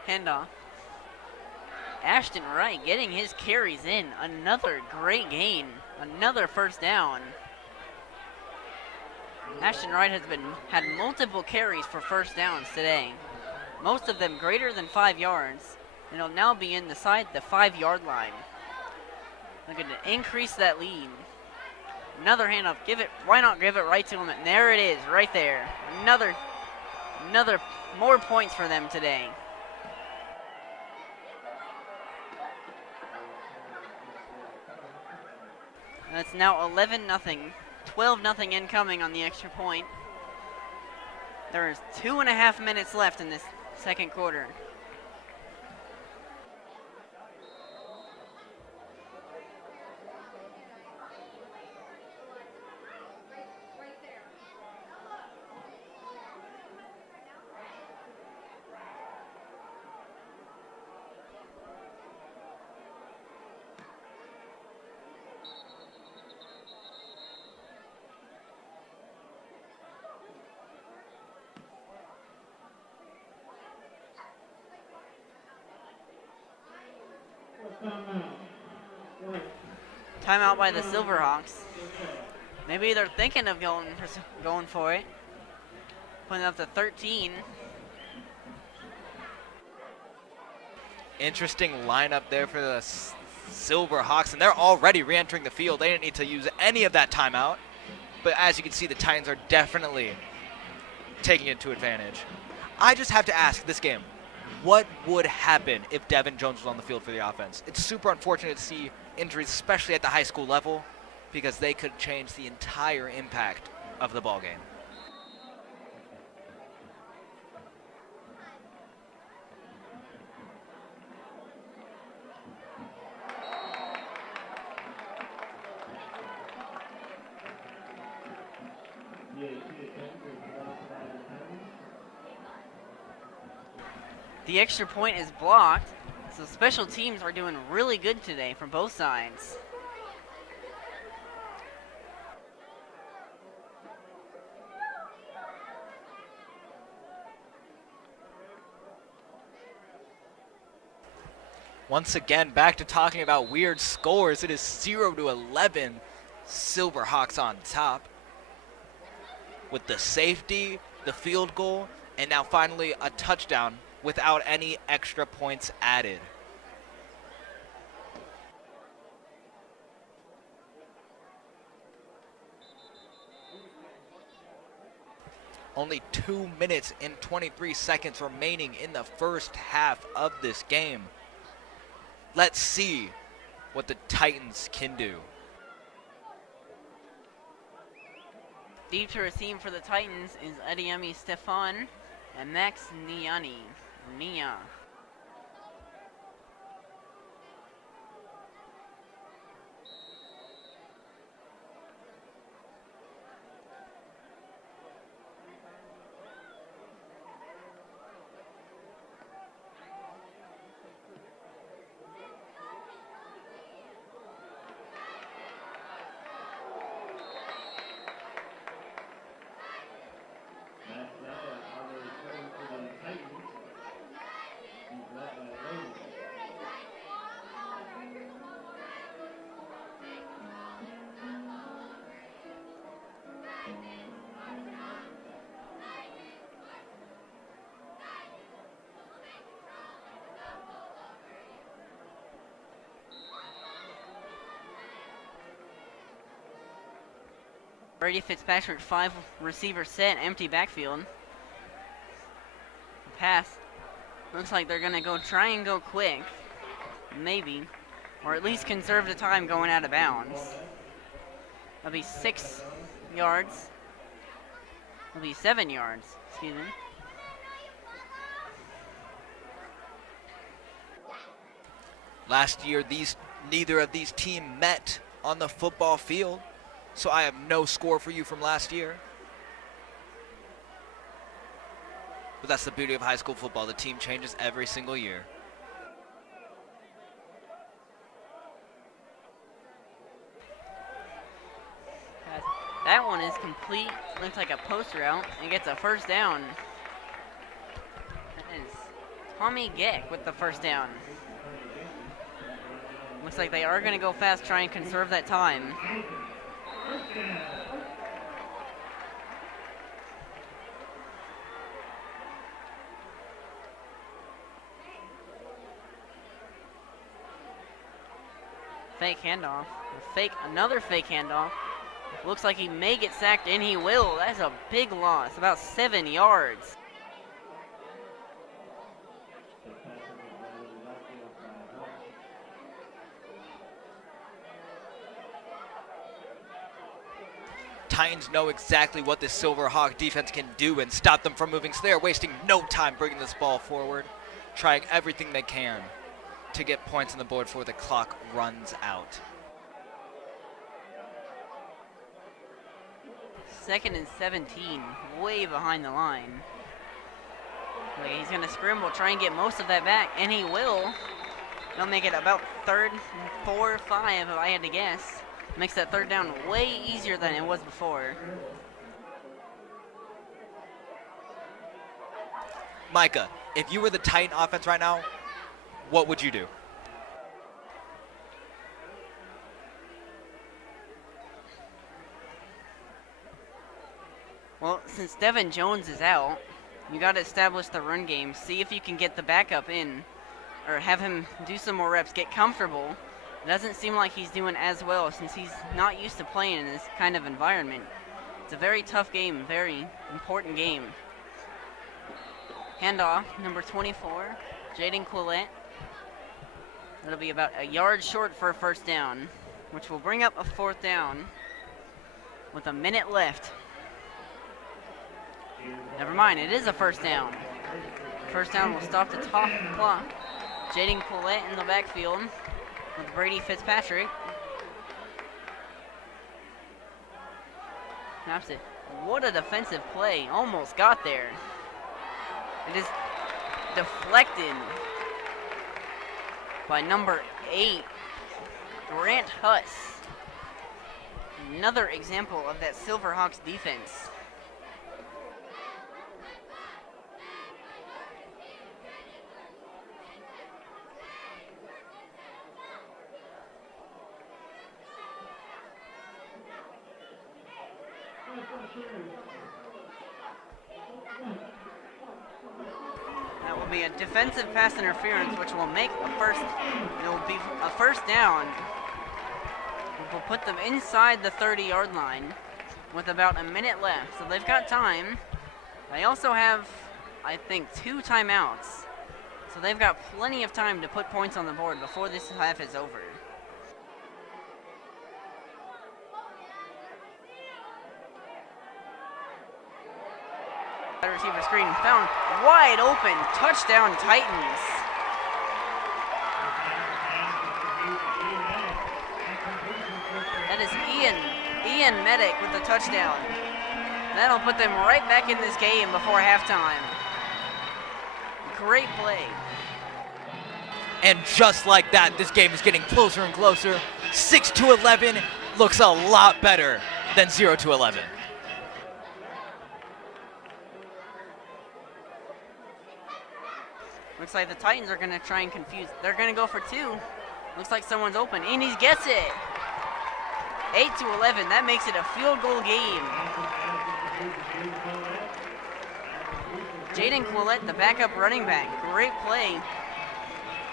Handoff. Ashton Wright getting his carries in. Another great gain. Another 1st down. Ashton Wright has had multiple carries for 1st downs today. Most of them greater than 5 yards. And it'll now be inside the 5-yard line. Looking to increase that lead. Another handoff. Why not give it right to him? And there it is, right there. Another, more points for them today. And it's now 11-0. 12-0 incoming on the extra point. There is 2.5 minutes left in this second quarter. Timeout by the Silverhawks. Maybe they're thinking of going for it. Putting it up to 13. Interesting lineup there for the Silverhawks, and they're already re-entering the field. They didn't need to use any of that timeout. But as you can see, the Titans are definitely taking it to advantage. I just have to ask this game, what would happen if Devin Jones was on the field for the offense? It's super unfortunate to see injuries, especially at the high school level, because they could change the entire impact of the ball game. The extra point is blocked, so special teams are doing really good today from both sides. Once again, back to talking about weird scores. It is 0-11, Silverhawks on top. With the safety, the field goal, and now finally a touchdown without any extra points added. Only 2 minutes and 23 seconds remaining in the first half of this game. Let's see what the Titans can do. Deep to receive for the Titans is Adiemi Stefan and Max Nia. Brady Fitzpatrick, 5 receiver set, empty backfield. Pass. Looks like they're gonna try and go quick. Maybe. Or at least conserve the time going out of bounds. That'll be 6 yards. That'll be 7 yards, excuse me. Last year, neither of these teams met on the football field. So I have no score for you from last year. But that's the beauty of high school football. The team changes every single year. That one is complete. Looks like a post route and gets a first down. That is Tommy Geck with the first down. Looks like they are going to go fast, try and conserve that time. Fake handoff. Another fake handoff. Looks like he may get sacked, and he will. That's a big loss, about 7 yards. Titans know exactly what this Silverhawk defense can do and stop them from moving, so they're wasting no time bringing this ball forward, trying everything they can to get points on the board before the clock runs out. 2nd and 17, way behind the line. Okay, he's going to scramble, try and get most of that back, and he will. He'll make it about 3rd, 4, 5, if I had to guess. Makes that 3rd down way easier than it was before. Micah, if you were the Titan offense right now, what would you do? Well, since Devin Jones is out, you got to establish the run game. See if you can get the backup in, or have him do some more reps, get comfortable. It doesn't seem like he's doing as well since he's not used to playing in this kind of environment. It's a very tough game, very important game. Handoff, number 24, Jaden Quillette. That'll be about a yard short for a 1st down, which will bring up a 4th down with a minute left. Never mind, it is a 1st down. 1st down will stop the clock. Jaden Quillette in the backfield with Brady Fitzpatrick. Snaps it. What a defensive play. Almost got there. It is deflected by number 8, Grant Huss. Another example of that Silverhawks defense. That will be a defensive pass interference, which will make a it will be a 1st down. It will put them inside the 30-yard line with about a minute left. So they've got time. They also have, I think, 2 timeouts. So they've got plenty of time to put points on the board before this half is over. Receiver screen found wide open. Touchdown Titans. That is Ian Medic with the touchdown. That'll put them right back in this game before halftime. Great play. And just like that, this game is getting closer and closer. 6-11 looks a lot better than 0-11. Looks like the Titans are going to try and confuse. They're going to go for 2. Looks like someone's open, and he gets it. 8-11. That makes it a field goal game. Jaden Quillette, the backup running back. Great play.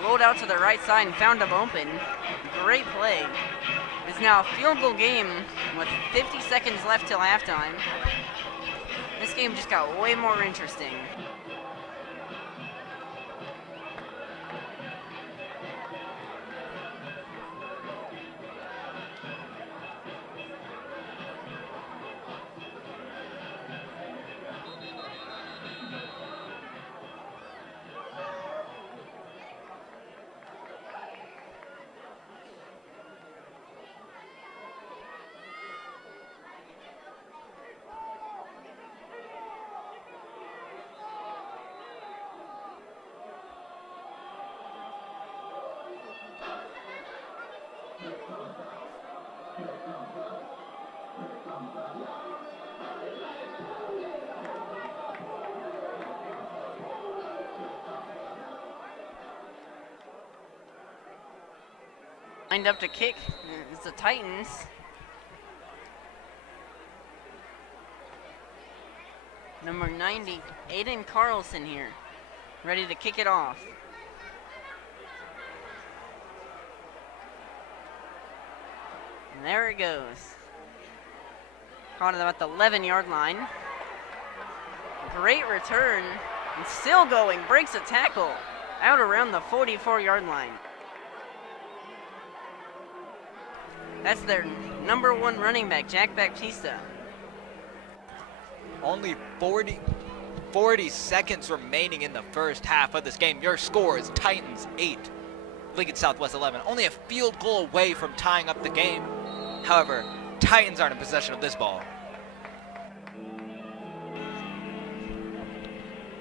Rolled out to the right side and found him open. Great play. It's now a field goal game with 50 seconds left till halftime. This game just got way more interesting. Lined up to kick. It's the Titans. Number 90, Aiden Carlson here, ready to kick it off. And there it goes. Caught it about the 11-yard line. Great return. And still going. Breaks a tackle. Out around the 44-yard line. That's their number 1 running back, Jack Baptista. Only 40 seconds remaining in the first half of this game. Your score is Titans 8, Lincoln Southwest 11. Only a field goal away from tying up the game. However, Titans aren't in possession of this ball.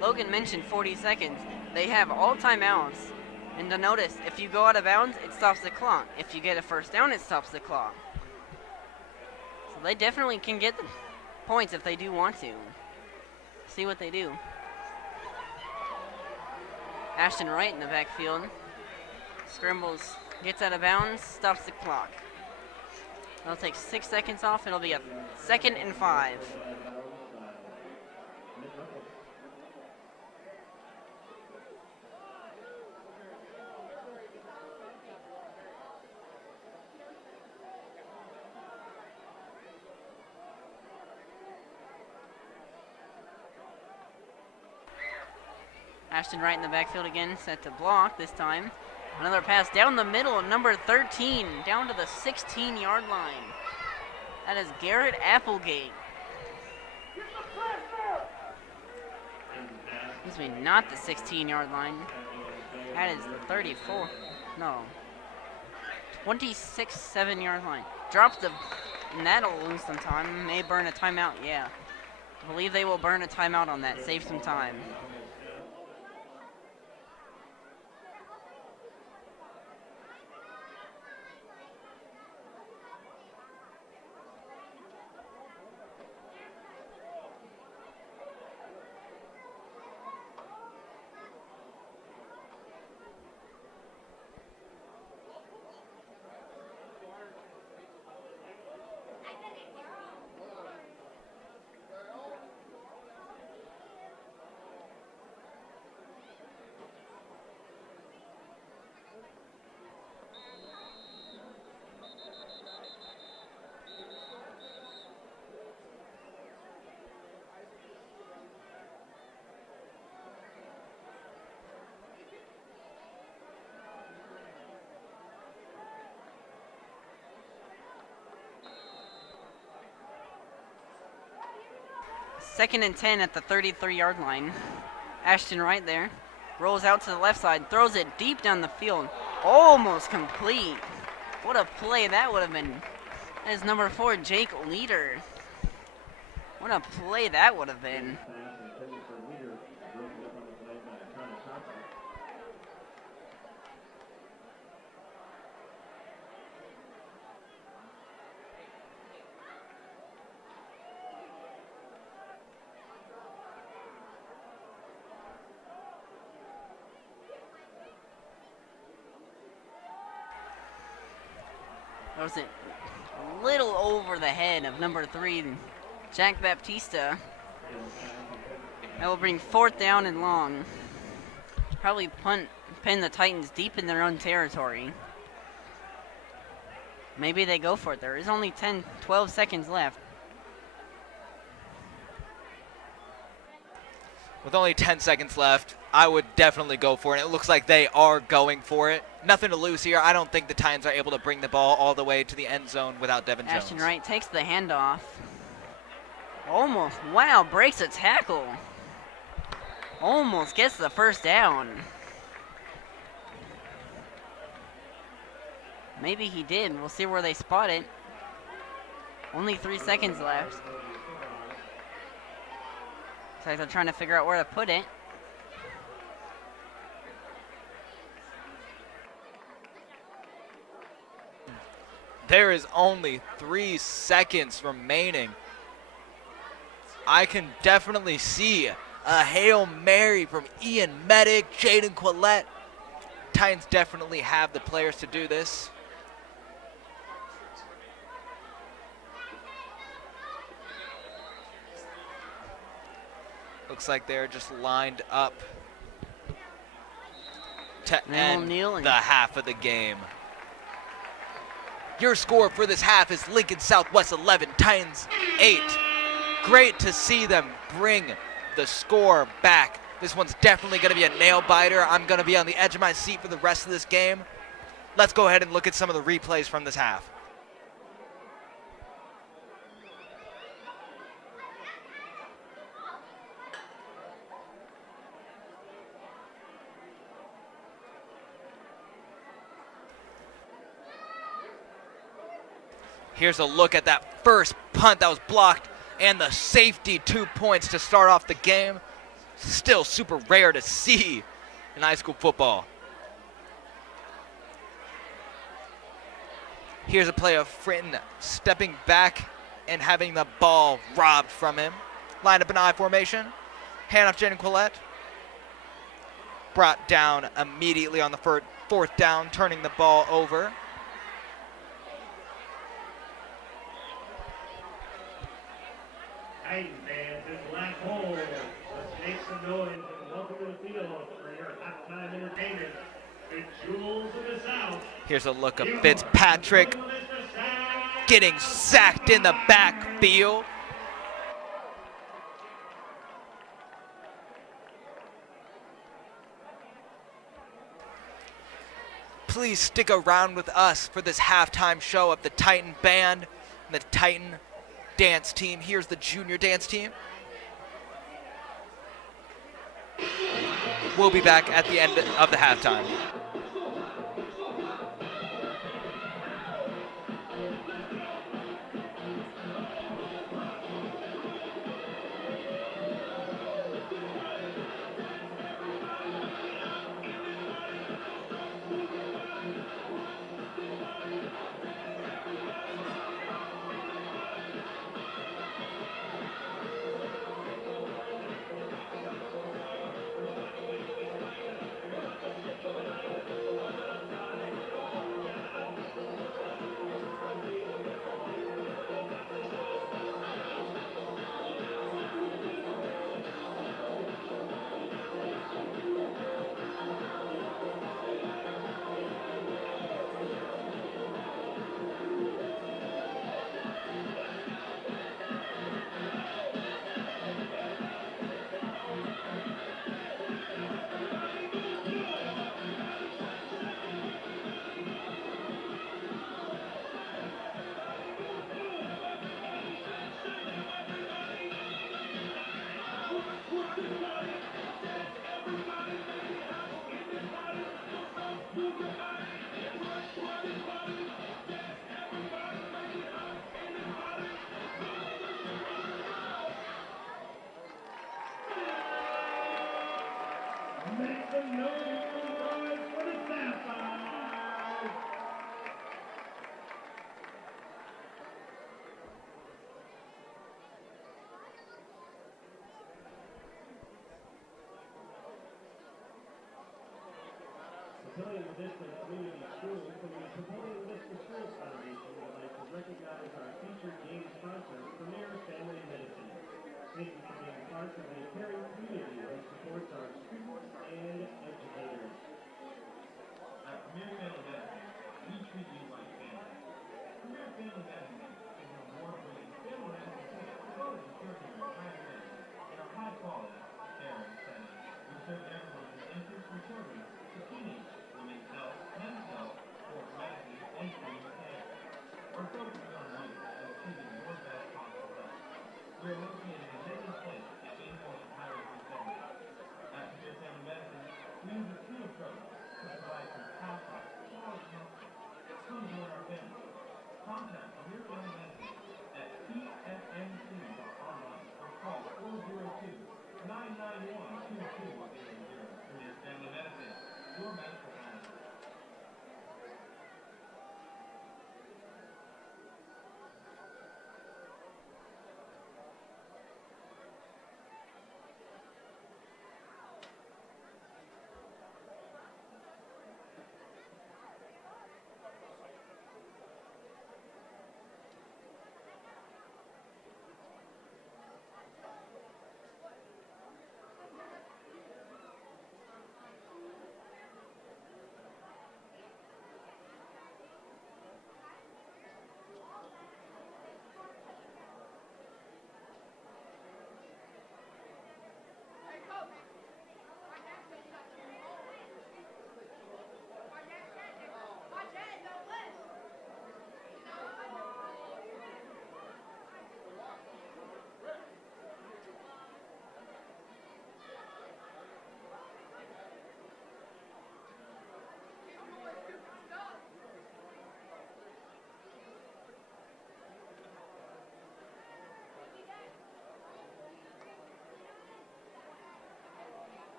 Logan mentioned 40 seconds. They have all timeouts. And to notice, if you go out of bounds, it stops the clock. If you get a first down, it stops the clock. So they definitely can get the points if they do want to. See what they do. Ashton Wright in the backfield. Scrambles, gets out of bounds, stops the clock. It'll take 6 seconds off. It'll be a 2nd and 5. Ashton Wright in the backfield again, set to block this time. Another pass down the middle, number 13, down to the 16-yard line. That is Garrett Applegate. Excuse me, not the 16-yard line. That is the 34. No. 26-7-yard line. Drops the... And that'll lose some time. May burn a timeout, yeah. I believe they will burn a timeout on that, save some time. Second and 10 at the 33-yard line. Ashton Wright there. Rolls out to the left side. Throws it deep down the field. Almost complete. What a play that would have been. That is number 4, Jake Leader. What a play that would have been. Throws it a little over the head of number 3, Jack Baptista. That will bring 4th down and long. Probably pin the Titans deep in their own territory. Maybe they go for it. There is only 12 seconds left. With only 10 seconds left, I would definitely go for it. It looks like they are going for it. Nothing to lose here. I don't think the Titans are able to bring the ball all the way to the end zone without Devin Jones. Ashton Wright takes the handoff. Almost, wow, breaks a tackle. Almost gets the first down. Maybe he did. We'll see where they spot it. Only 3 seconds left. Looks like they're trying to figure out where to put it. There is only 3 seconds remaining. I can definitely see a Hail Mary from Ian Medic, Jaden Quillette. Titans definitely have the players to do this. Looks like they're just lined up to end the half of the game. Your score for this half is Lincoln Southwest 11, Titans 8. Great to see them bring the score back. This one's definitely going to be a nail biter. I'm going to be on the edge of my seat for the rest of this game. Let's go ahead and look at some of the replays from this half. Here's a look at that first punt that was blocked and the safety, 2 points to start off the game. Still super rare to see in high school football. Here's a play of Frinton stepping back and having the ball robbed from him. Line up an I formation. Hand off Jaden Quillette. Brought down immediately on the fourth down, turning the ball over. Titan fans in Black Hole, let's make some noise and welcome to the field for your halftime entertainment. The Jewels of the South. Here's a look of Fitzpatrick getting sacked in the backfield. Please stick around with us for this halftime show of the Titan Band and the Titan dance team. Here's the junior dance team. We'll be back at the end of the halftime. Make some noise for the Sapphires. Papillion Vista Community Schools and the Papillion Vista Schools Foundation would like to recognize our featured game sponsor, Premier Family Medicine. Thank you for being part of a caring community that supports our students and educators. At Premier Family Medicine, we treat you like family. Premier Family Medicine is an award-winning family medicine clinic devoted to serving your entire family in a high-quality, caring setting. We serve everyone from infants and children to teenagers who need health, mental health, or medically and screening care. Our focus is on you and achieving your best possible health. We are located in Midland Place at 840 Highway 370. At Premier Family Medicine, we use a team of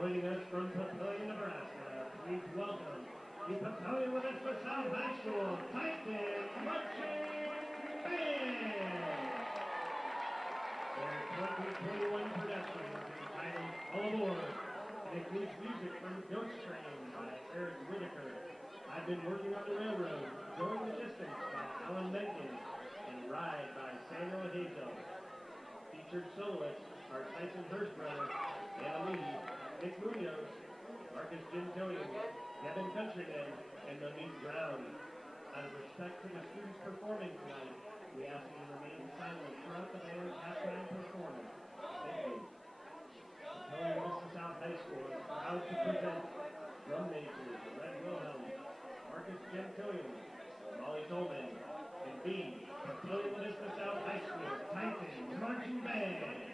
Joining us from Papillion, Nebraska, please welcome the Papillion Vista South High School Titan Marching Band. Their 2021 production is entitled All Aboard. It includes music from Ghost Train by Eric Whitaker, I've Been Working on the Railroad, Going the Distance by Alan Menken, and Ride by Samuel Hazel. Featured soloists are Tyson Hurstbrother, Anna Lee, Nick Munoz, Marcus Gentilian, Kevin Countryman, and Monique Brown. Out of respect for the students performing tonight, we ask you to remain silent throughout the band's halftime performance. Thank you. Papillion Vista South High School is proud to present drum majors Red Wilhelm, Marcus Gentilian, Molly Tolman, and B, Papillion Vista South High School Titan Marching Band.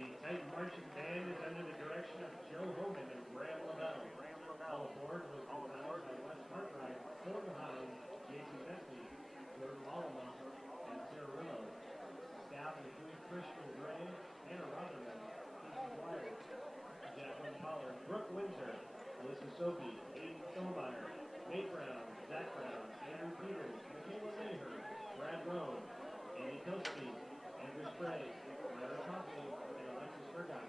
The Titan Marching Band is under the direction of Joe Hogan and Graham Lavelle. All aboard was designed by Wes Hartwright, Thornton Hines, J.C. Bentley, Jordan Lallema, and Sarah Rillo. Staff include Christian Gray, Hannah Rotherman, Keith Dwyer, Jacqueline Pollard, Brooke Windsor, Alyssa Sophie, Aiden Stonemeyer, Nate Brown, Zach Brown, Andrew Peters, Michaela Maher, Brad Roan, Andy Kilsby, Andrew Sprague, Myra Copley, and Alexis Fergot.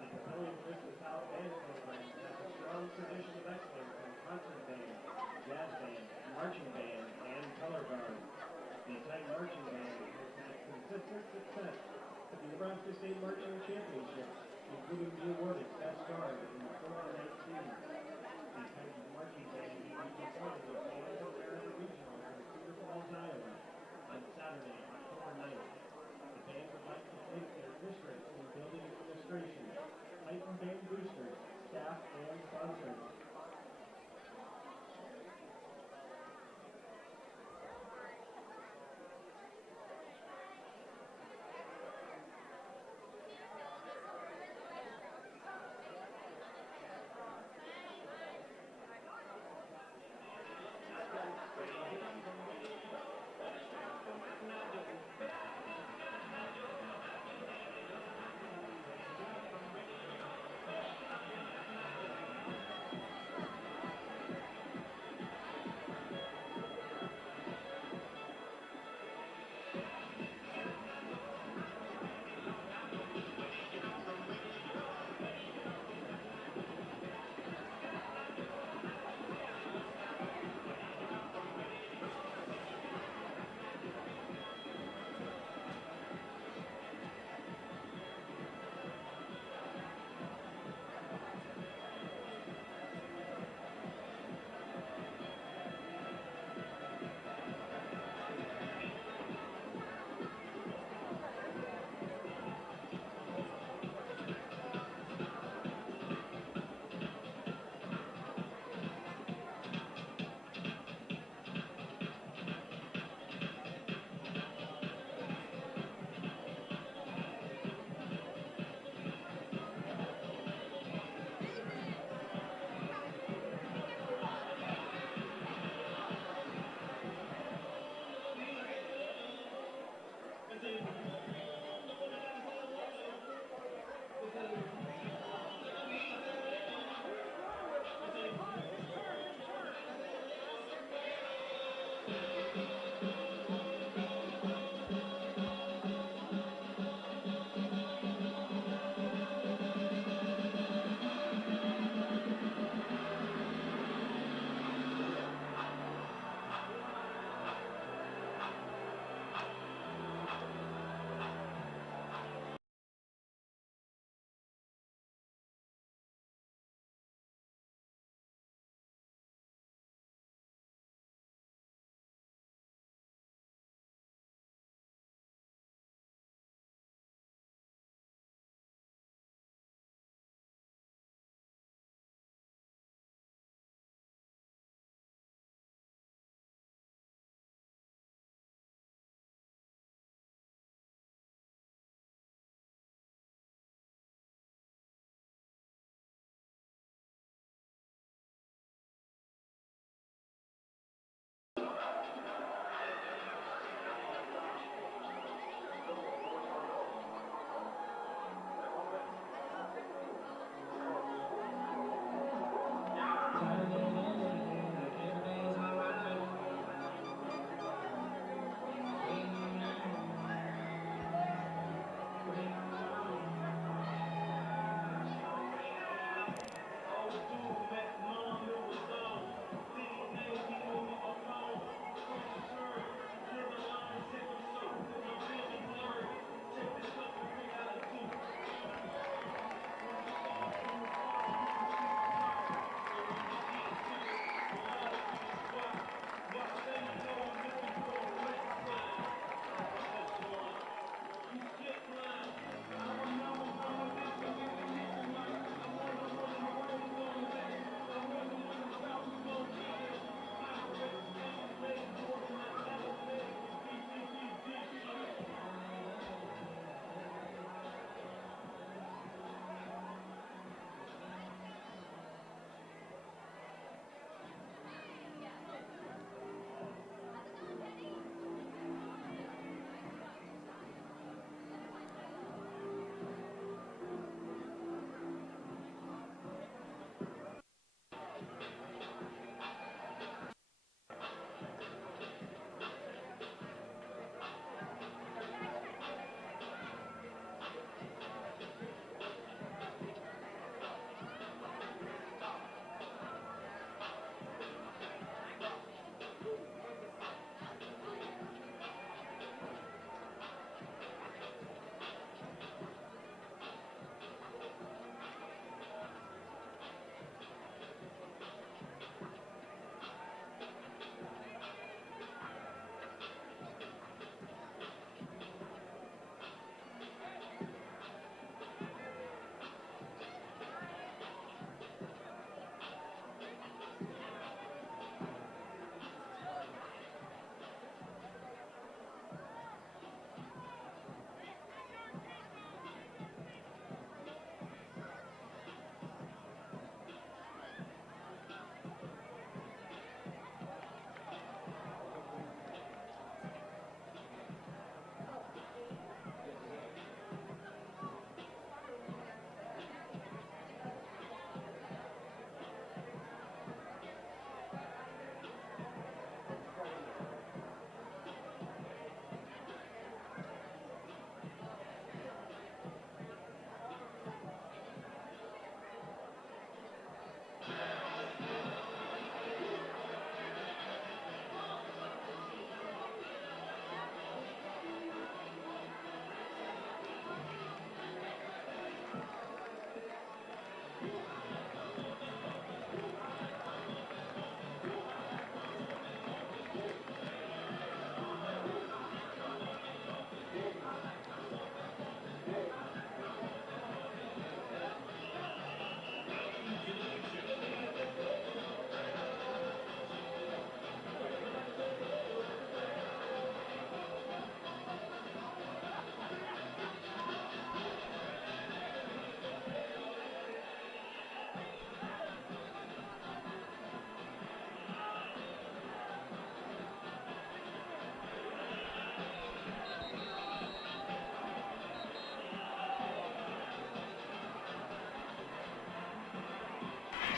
The Papillion Vista South Band Program has a strong tradition of excellence in concert band, jazz band, marching band, and color guard. The Titan Marching Band has had consistent success at the Nebraska State Marching Championships, including the awarded Best Guard in 2019. The Titan Marching Band will be performing at the Annual American Regional in Cedar Falls, Iowa on Saturday, October 9th. The band would like to thank their district and building administration, Titan Band boosters, staff, and sponsors.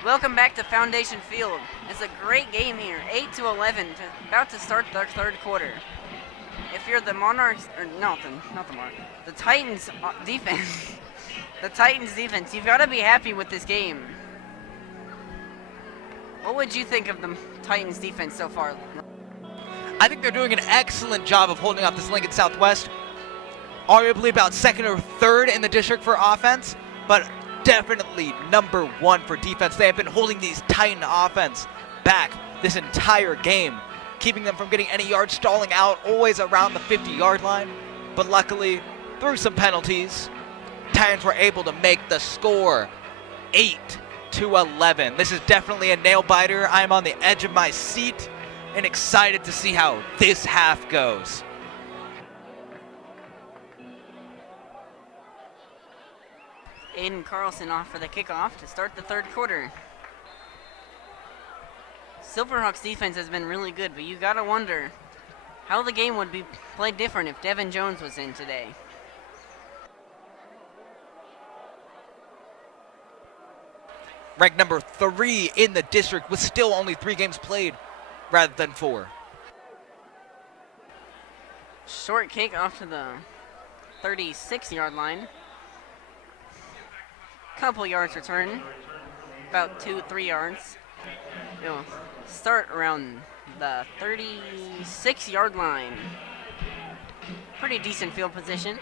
Welcome back to Foundation Field. It's a great game here, 8-11, about to start the third quarter. If you're the Monarchs, or not the Monarchs, the Titans defense, the Titans defense, you've got to be happy with this game. What would you think of the Titans defense so far? I think they're doing an excellent job of holding off this Lincoln Southwest. Arguably about second or third in the district for offense, but definitely number one for defense. They have been holding these Titan offense back this entire game, keeping them from getting any yards, stalling out, always around the 50-yard line. But luckily, through some penalties, Titans were able to make the score 8-11. This is definitely a nail-biter. I'm on the edge of my seat and excited to see how this half goes. Aiden Carlson off for the kickoff to start the third quarter. Silverhawks defense has been really good, but you gotta wonder how the game would be played different if Devin Jones was in today. Ranked number 3 in the district with still only 3 games played rather than 4. Short kick off to the 36-yard line. Couple yards return, about 2-3 yards. It'll start around the 36-yard line. Pretty decent field position.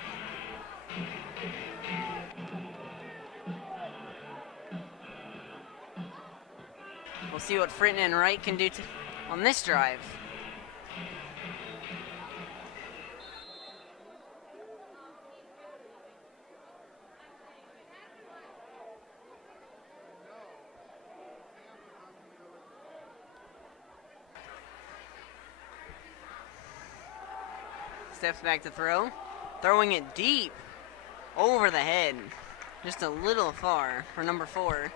We'll see what Fritton and Wright can do on this drive. Steps back to throw. Throwing it deep over the head. Just a little far for number 4.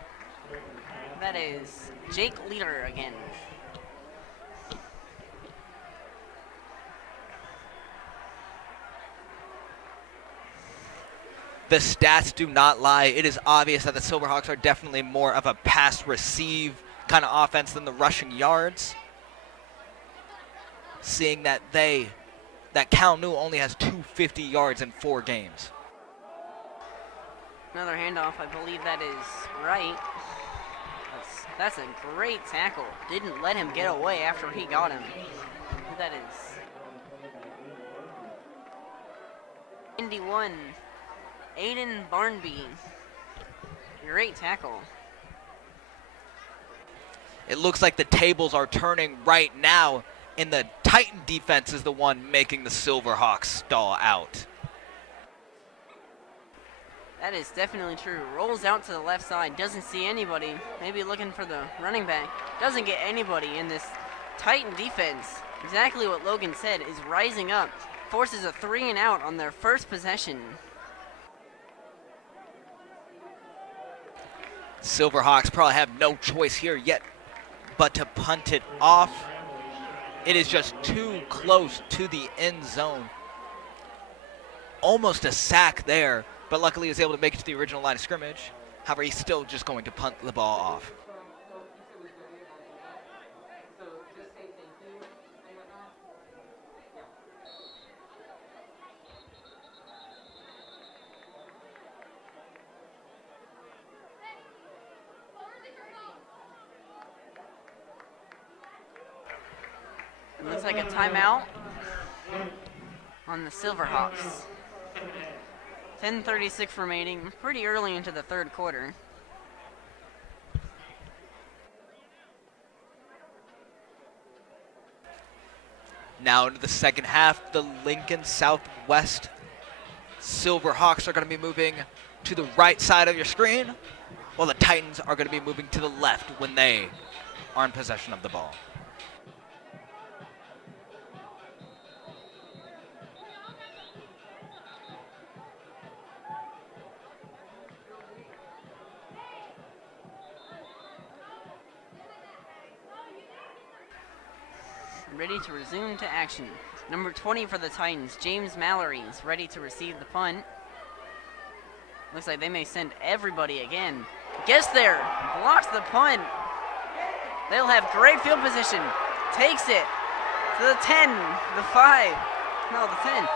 That is Jake Leader again. The stats do not lie. It is obvious that the Silverhawks are definitely more of a pass-receive kind of offense than the rushing yards. Seeing that Cal New only has 250 yards in 4 games. Another handoff, I believe that is right. That's a great tackle. Didn't let him get away after he got him. That is 91. Aiden Barnby. Great tackle. It looks like the tables are turning right now, and the Titan defense is the one making the Silverhawks stall out. That is definitely true. Rolls out to the left side, doesn't see anybody. Maybe looking for the running back. Doesn't get anybody in this Titan defense. Exactly what Logan said, is rising up. Forces a 3 and out on their first possession. Silverhawks probably have no choice here yet but to punt it off. It is just too close to the end zone. Almost a sack there, but luckily he was able to make it to the original line of scrimmage. However, he's still just going to punt the ball off. It looks like a timeout on the Silverhawks. 10:36 remaining, pretty early into the third quarter. Now into the second half, the Lincoln Southwest Silverhawks are going to be moving to the right side of your screen, while the Titans are going to be moving to the left when they are in possession of the ball. Ready to resume to action. Number 20 for the Titans, James Mallory, is ready to receive the punt. Looks like they may send everybody again. gets there, blocks the punt. They'll have great field position. Takes it to the 10, the 5, no, the 10.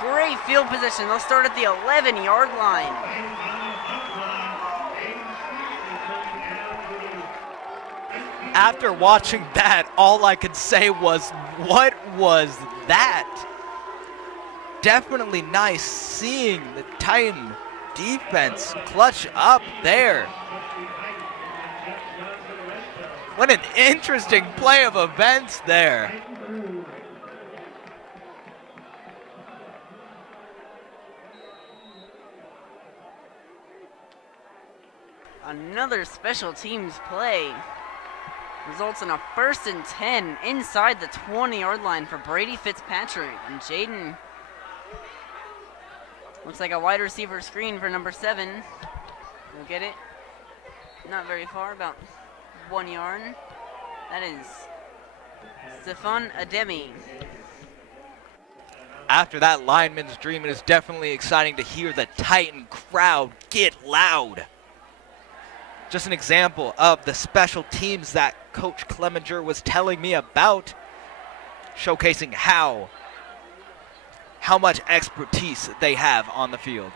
Great field position. They'll start at the 11-yard line. After watching that, all I could say was, what was that? Definitely nice seeing the Titan defense clutch up there. What an interesting play of events there. Another special teams play results in a 1st and 10 inside the 20-yard line for Brady Fitzpatrick. And Jaden looks like a wide receiver screen for number 7. We'll get it. Not very far, about 1 yard. That is Stefan Ademi. After that lineman's dream, it is definitely exciting to hear the Titan crowd get loud. Just an example of the special teams that Coach Clemenger was telling me about, showcasing how much expertise they have on the field.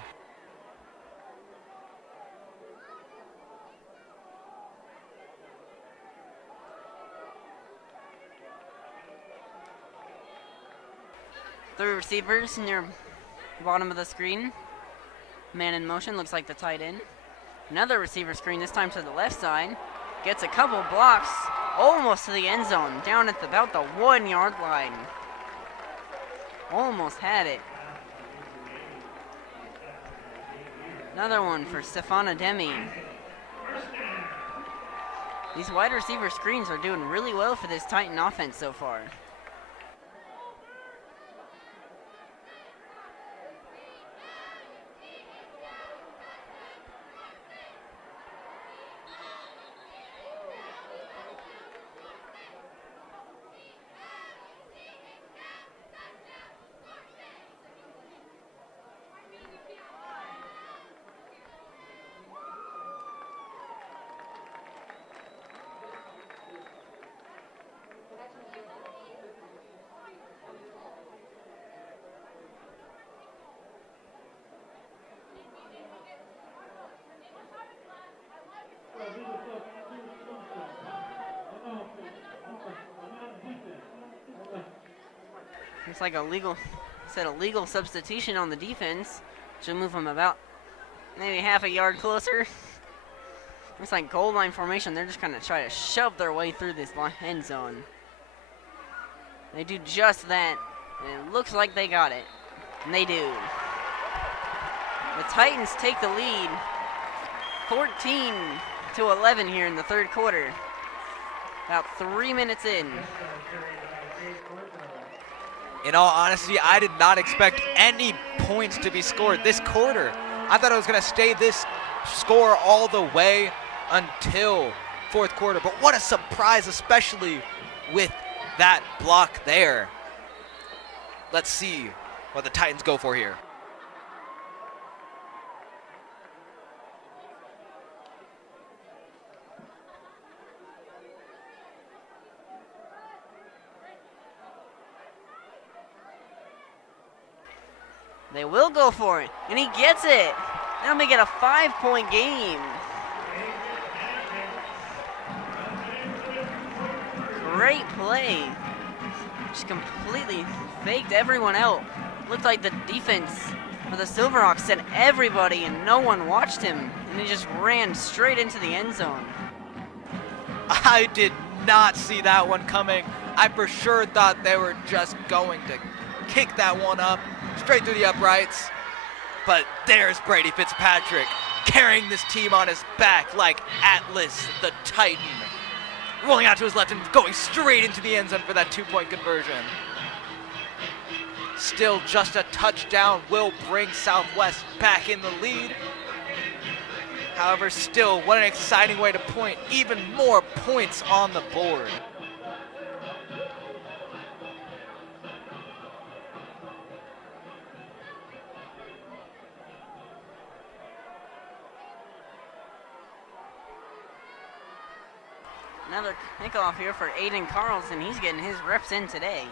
Three receivers near the bottom of the screen. Man in motion, looks like the tight end. Another receiver screen, this time to the left side. Gets a couple blocks, almost to the end zone, down at about the 1 yard line. Almost had it. Another one for Stefana Demi. These wide receiver screens are doing really well for this Titan offense so far. It's like a legal substitution on the defense. Should move them about maybe half a yard closer. It's like goal line formation. They're just going to try to shove their way through this end zone. They do just that, and it looks like they got it. And they do. The Titans take the lead 14-11 here in the third quarter. About 3 minutes in. In all honesty, I did not expect any points to be scored this quarter. I thought it was going to stay this score all the way until fourth quarter. But what a surprise, especially with that block there. Let's see what the Titans go for here. They will go for it, and he gets it. That'll make it a 5-point game. Great play. Just completely faked everyone out. Looked like the defense for the Silverhawks sent everybody, and no one watched him. And he just ran straight into the end zone. I did not see that one coming. I for sure thought they were just going to kick that one up straight through the uprights. But there's Brady Fitzpatrick carrying this team on his back like Atlas the Titan. Rolling out to his left and going straight into the end zone for that 2-point conversion. Still just a touchdown will bring Southwest back in the lead. However, still, what an exciting way to point even more points on the board. Another kickoff here for Aiden Carlson. He's getting his reps in today.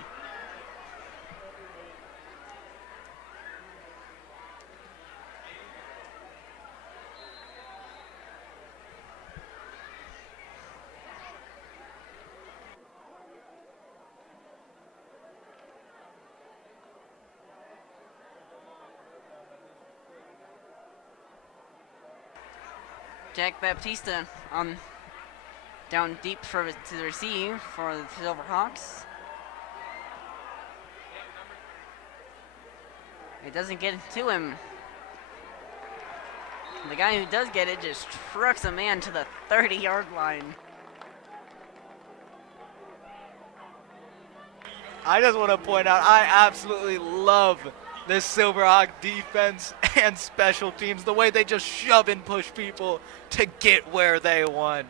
Jack Baptista down deep to the receive for the Silverhawks. It doesn't get to him. The guy who does get it just trucks a man to the 30-yard line. I just want to point out, I absolutely love this Silverhawk defense and special teams, the way they just shove and push people to get where they want.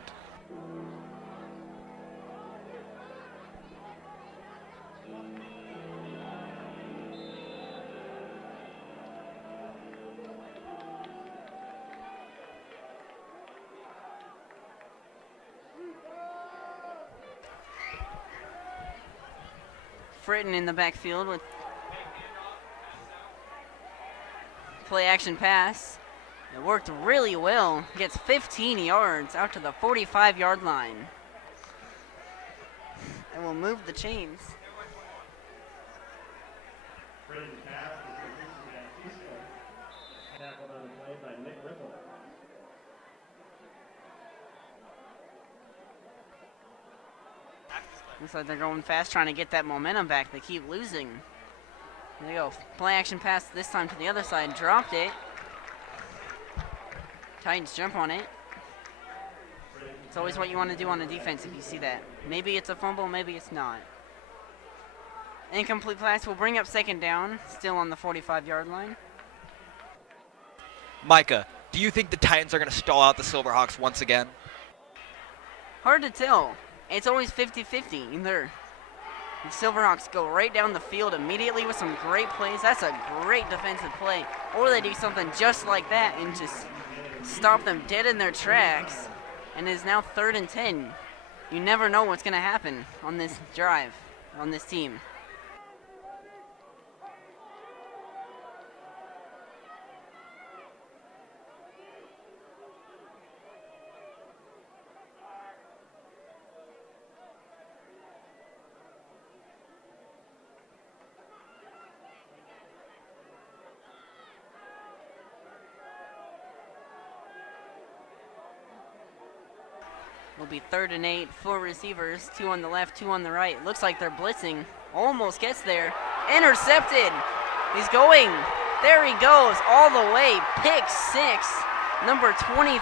Fritton in the backfield with play action pass. It worked really well. Gets 15 yards out to the 45-yard line. And will move the chains. Fritton's pass is to Baptista. Tackled on the play by Nick Ripple. Looks like they're going fast, trying to get that momentum back. They keep losing. There they go. Play action pass this time to the other side. Dropped it. Titans jump on it. It's always what you want to do on a defense if you see that. Maybe it's a fumble, maybe it's not. Incomplete pass will bring up second down. Still on the 45-yard line. Micah, do you think the Titans are going to stall out the Silverhawks once again? Hard to tell. It's always 50-50. Either the Silverhawks go right down the field immediately with some great plays. That's a great defensive play. Or they do something just like that and just stop them dead in their tracks. And it is now 3rd and 10. You never know what's going to happen on this drive, on this team. Will be 3rd and 8, 4 receivers, 2 on the left, 2 on the right. Looks like they're blitzing. Almost gets there. Intercepted. He's going. There he goes, all the way. Pick 6, number 23.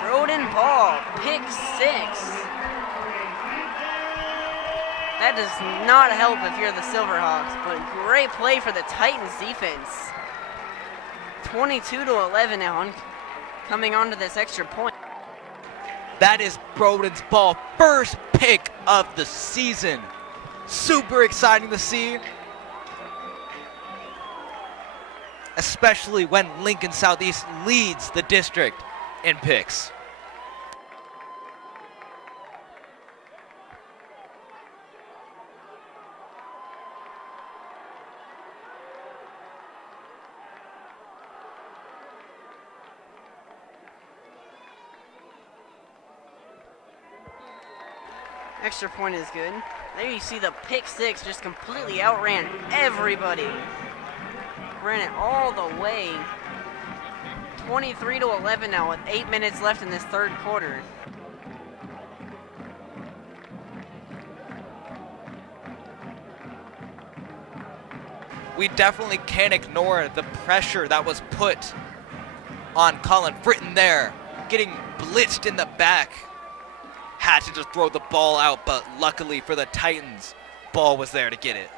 Broden Ball, pick 6. That does not help if you're the Silverhawks, but great play for the Titans defense. 22-11 now, coming onto this extra point. That is Broden's Ball, first pick of the season. Super exciting to see, especially when Lincoln Southeast leads the district in picks. Extra point is good. There you see the pick 6 just completely outran everybody. Ran it all the way. 23-11 now with 8 minutes left in this 3rd quarter. We definitely can't ignore the pressure that was put on Colin Fritton there, getting blitzed in the back. Had to just throw the ball out, but luckily for the Titans, Ball was there to get it.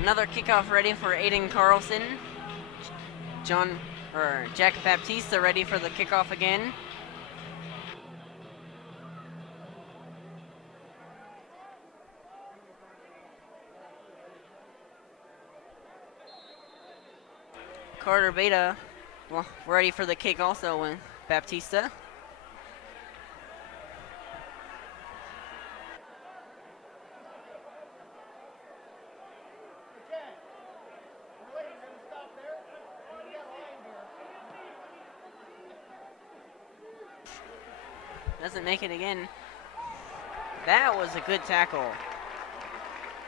Another kickoff ready for Aiden Carlson. Jack Baptista ready for the kickoff again. Carter Beta, well, ready for the kick also with Baptista. Doesn't make it again. That was a good tackle.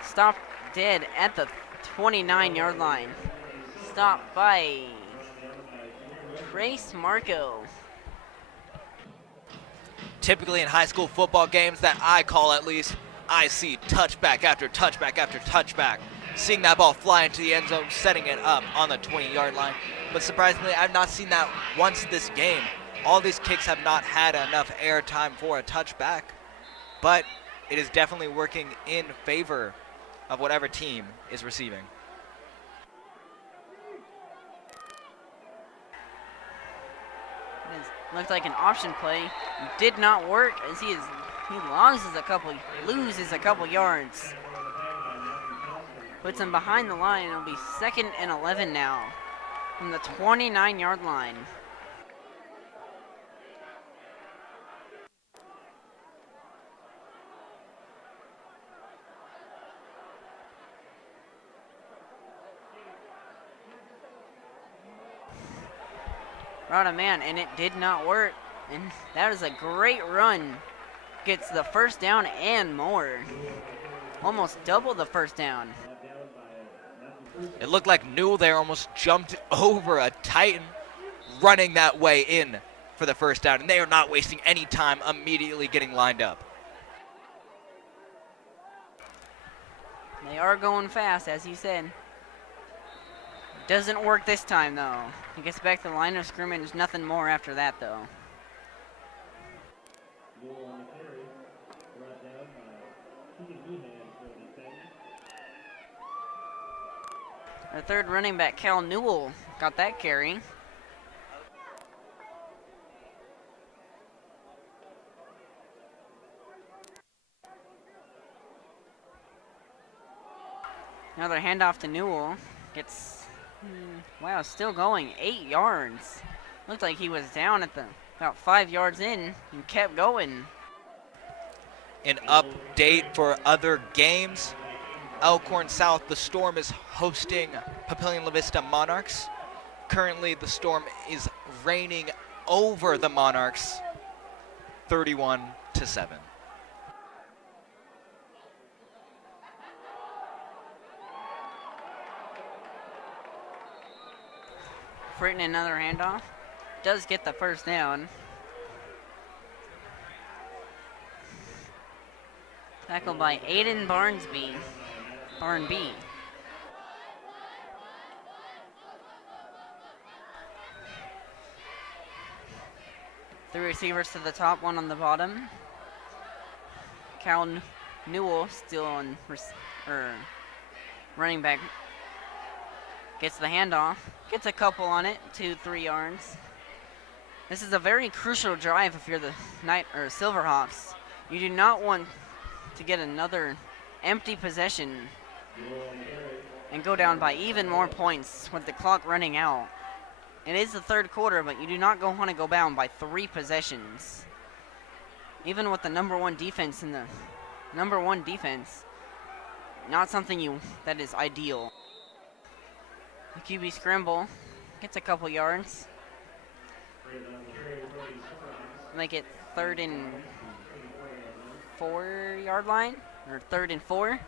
Stopped dead at the 29-yard line. Stopped by Trace Marco. Typically in high school football games that I call at least, I see touchback after touchback after touchback. Seeing that ball fly into the end zone, setting it up on the 20-yard line. But surprisingly, I've not seen that once this game. All these kicks have not had enough air time for a touchback, but it is definitely working in favor of whatever team is receiving. Looked like an option play. Did not work as he loses a couple yards. Puts him behind the line. It'll be 2nd and 11 now from the 29-yard line. Brought a man, and it did not work. And that is a great run. Gets the first down and more. Almost double the first down. It looked like Newell there almost jumped over a Titan running that way in for the first down, and they are not wasting any time immediately getting lined up. They are going fast, as you said. Doesn't work this time, though. He gets back to the line of scrimmage. Nothing more after that, though. Our third running back, Cal Newell, got that carry. Another handoff to Newell. Gets, wow, still going 8 yards. Looked like he was down at about 5 yards in and kept going. An update for other games. Elkhorn South, the Storm is hosting Papillion La Vista Monarchs. Currently, the Storm is reigning over the Monarchs 31-7. Freighting another handoff. Does get the first down. Tackled by Aiden Barnby. Three receivers to the top, one on the bottom. Cal Newell still on running back. Gets the handoff. Gets a couple on it, 2-3 yards. This is a very crucial drive if you're the Silverhawks. You do not want to get another empty possession and go down by even more points with the clock running out. It is the third quarter, but you do not want to go down by 3 possessions. Even with the number one defense not something that is ideal. The QB scramble gets a couple yards. Make it 3rd and 4 yard line, or 3rd and 4.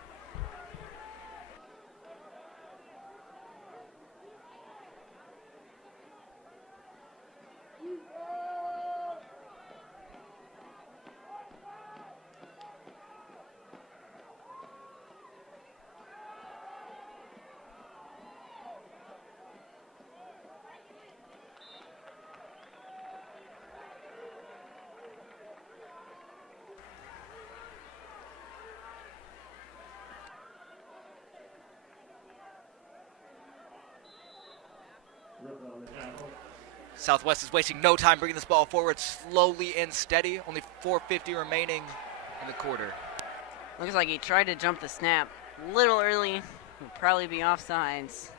Southwest is wasting no time bringing this ball forward slowly and steady. Only 4:50 remaining in the quarter. Looks like he tried to jump the snap a little early. He'll probably be offsides.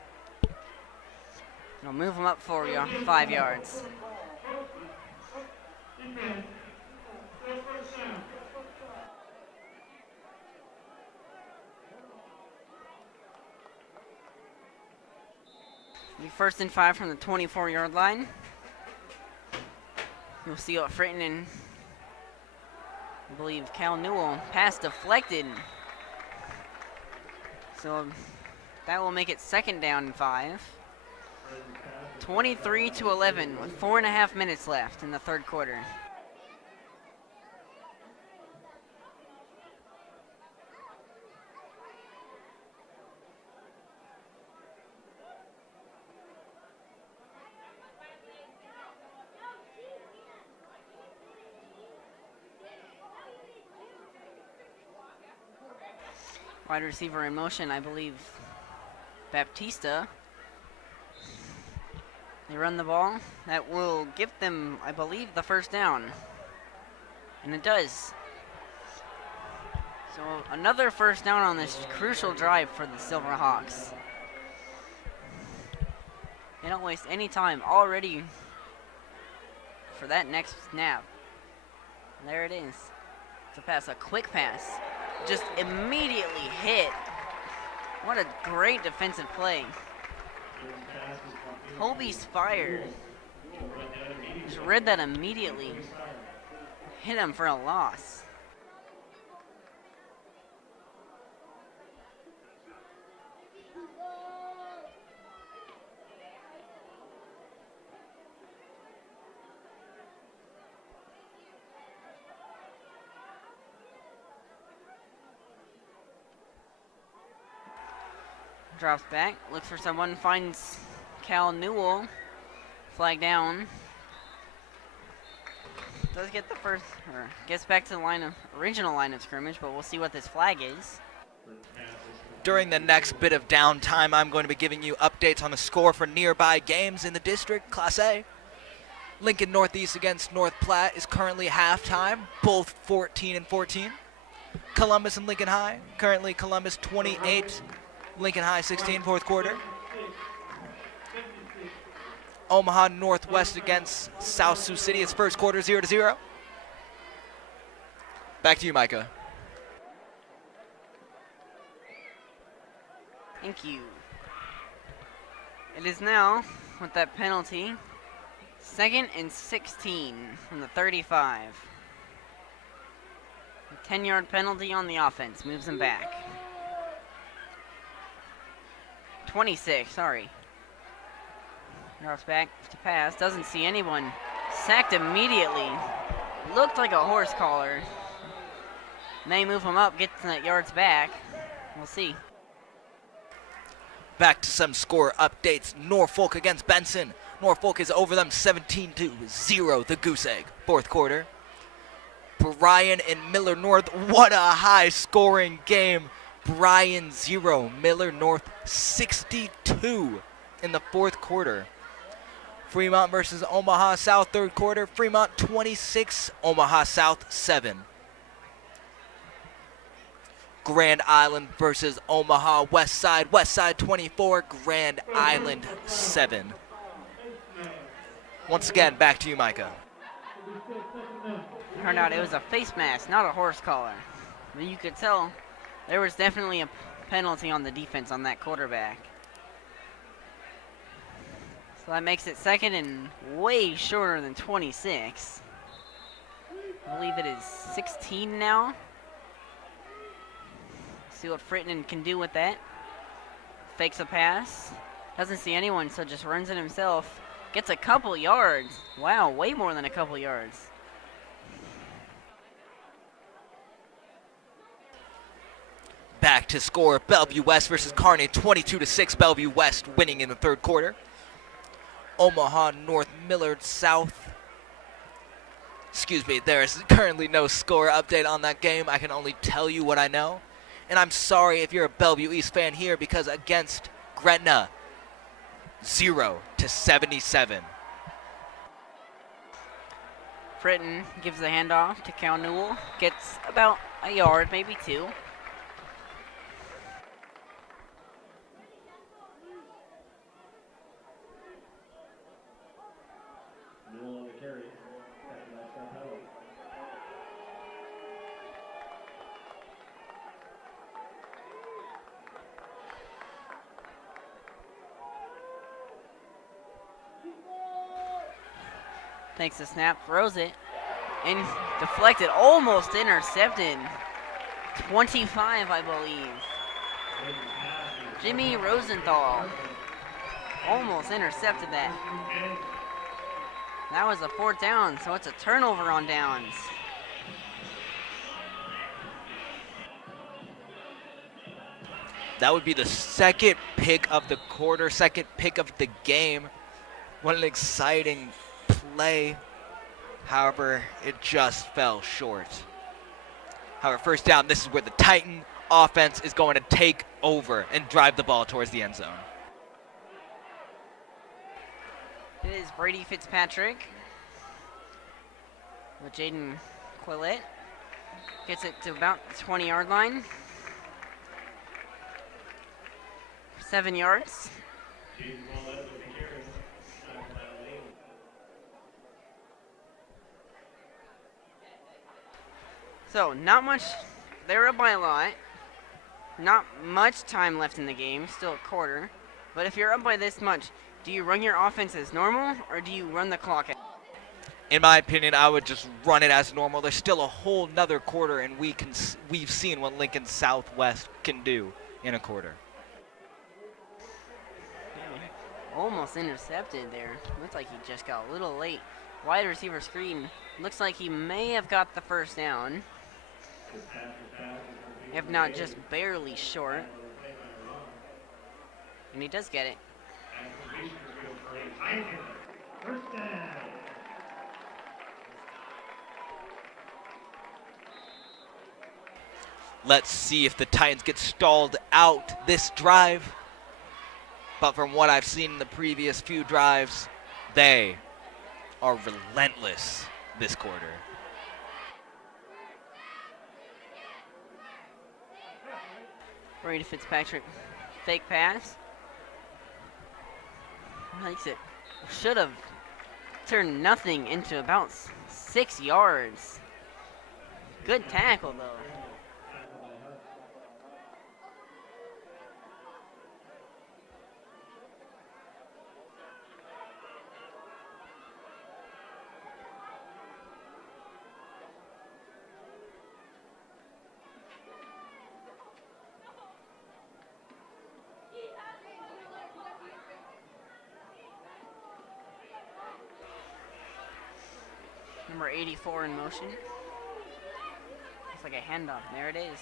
He'll move him up 5 yards. Be 1st and 5 from the 24-yard line. You'll see what Fritton and I believe Cal Newell pass deflected. So that will make it 2nd down and 5. 23-11 with 4.5 minutes left in the 3rd quarter. Wide receiver in motion, I believe, Baptista. They run the ball. That will give them, I believe, the 1st down. And it does. So another 1st down on this crucial drive for the Silverhawks. They don't waste any time already for that next snap. There it is. It's a pass, a quick pass. Just immediately hit. What a great defensive play. Toby Spire just read that immediately. Hit him for a loss. Drops back, looks for someone, finds Cal Newell. Flag down. Does get the first, or gets back to the original line of scrimmage, but we'll see what this flag is. During the next bit of downtime, I'm going to be giving you updates on the score for nearby games in the district, Class A. Lincoln Northeast against North Platte is currently halftime, both 14-14. Columbus and Lincoln High, currently Columbus 28, Lincoln High 16, 4th quarter. Omaha Northwest against South Sioux City, it's 1st quarter, 0-0. Back to you, Micah. Thank you. It is now, with that penalty, 2nd and 16 from the 35. A 10-yard penalty on the offense, moves them back. 26, sorry. Drops back to pass, doesn't see anyone. Sacked immediately. Looked like a horse collar. May move him up, get that yards back. We'll see. Back to some score updates. Norfolk against Benson. Norfolk is over them 17-0, the Goose Egg, 4th quarter. Bryan and Miller North, what a high-scoring game. Bryan 0, Miller North 62 in the 4th quarter. Fremont versus Omaha South, 3rd quarter. Fremont 26, Omaha South 7. Grand Island versus Omaha West Side 24, Grand Island 7. Once again, back to you, Micah. Turned out it was a face mask, not a horse collar. But you could tell there was definitely a penalty on the defense on that quarterback. So that makes it 2nd and way shorter than 26. I believe it is 16 now. See what Fritton can do with that. Fakes a pass. Doesn't see anyone, so just runs it himself. Gets a couple yards. Wow, way more than a couple yards. Back to score, Bellevue West versus Kearney, 22-6, Bellevue West winning in the 3rd quarter. Omaha North, Millard South. Excuse me, there is currently no score update on that game. I can only tell you what I know. And I'm sorry if you're a Bellevue East fan here, because against Gretna, 0-77. Fritton gives the handoff to Cal Newell. Gets about a yard, maybe 2. Newell on the carry. Catch by Scott Howell. Takes the snap, throws it, and deflected, almost intercepted. 25, I believe. Jimmy Rosenthal almost intercepted that. That was a 4th down, so it's a turnover on downs. That would be the second pick of the quarter, second pick of the game. What an exciting play. However, it just fell short. However, first down, this is where the Titan offense is going to take over and drive the ball towards the end zone. It is Brady Fitzpatrick with Jaden Quillette. Gets it to about the 20-yard line. 7 yards. So, not much. They were up by a lot. Not much time left in the game. Still a quarter. But if you're up by this much, do you run your offense as normal, or do you run the clock out? In my opinion, I would just run it as normal. There's still a whole nother quarter, and we've seen what Lincoln Southwest can do in a quarter. Almost intercepted there. Looks like he just got a little late. Wide receiver screen. Looks like he may have got the first down. If not, just barely short. And he does get it. First down. Let's see if the Titans get stalled out this drive. But from what I've seen in the previous few drives, they are relentless this quarter. Brady Fitzpatrick, fake pass. Likes it. Should have turned nothing into about 6 yards. Good tackle, though. Number 84 in motion. Looks like a handoff. There it is.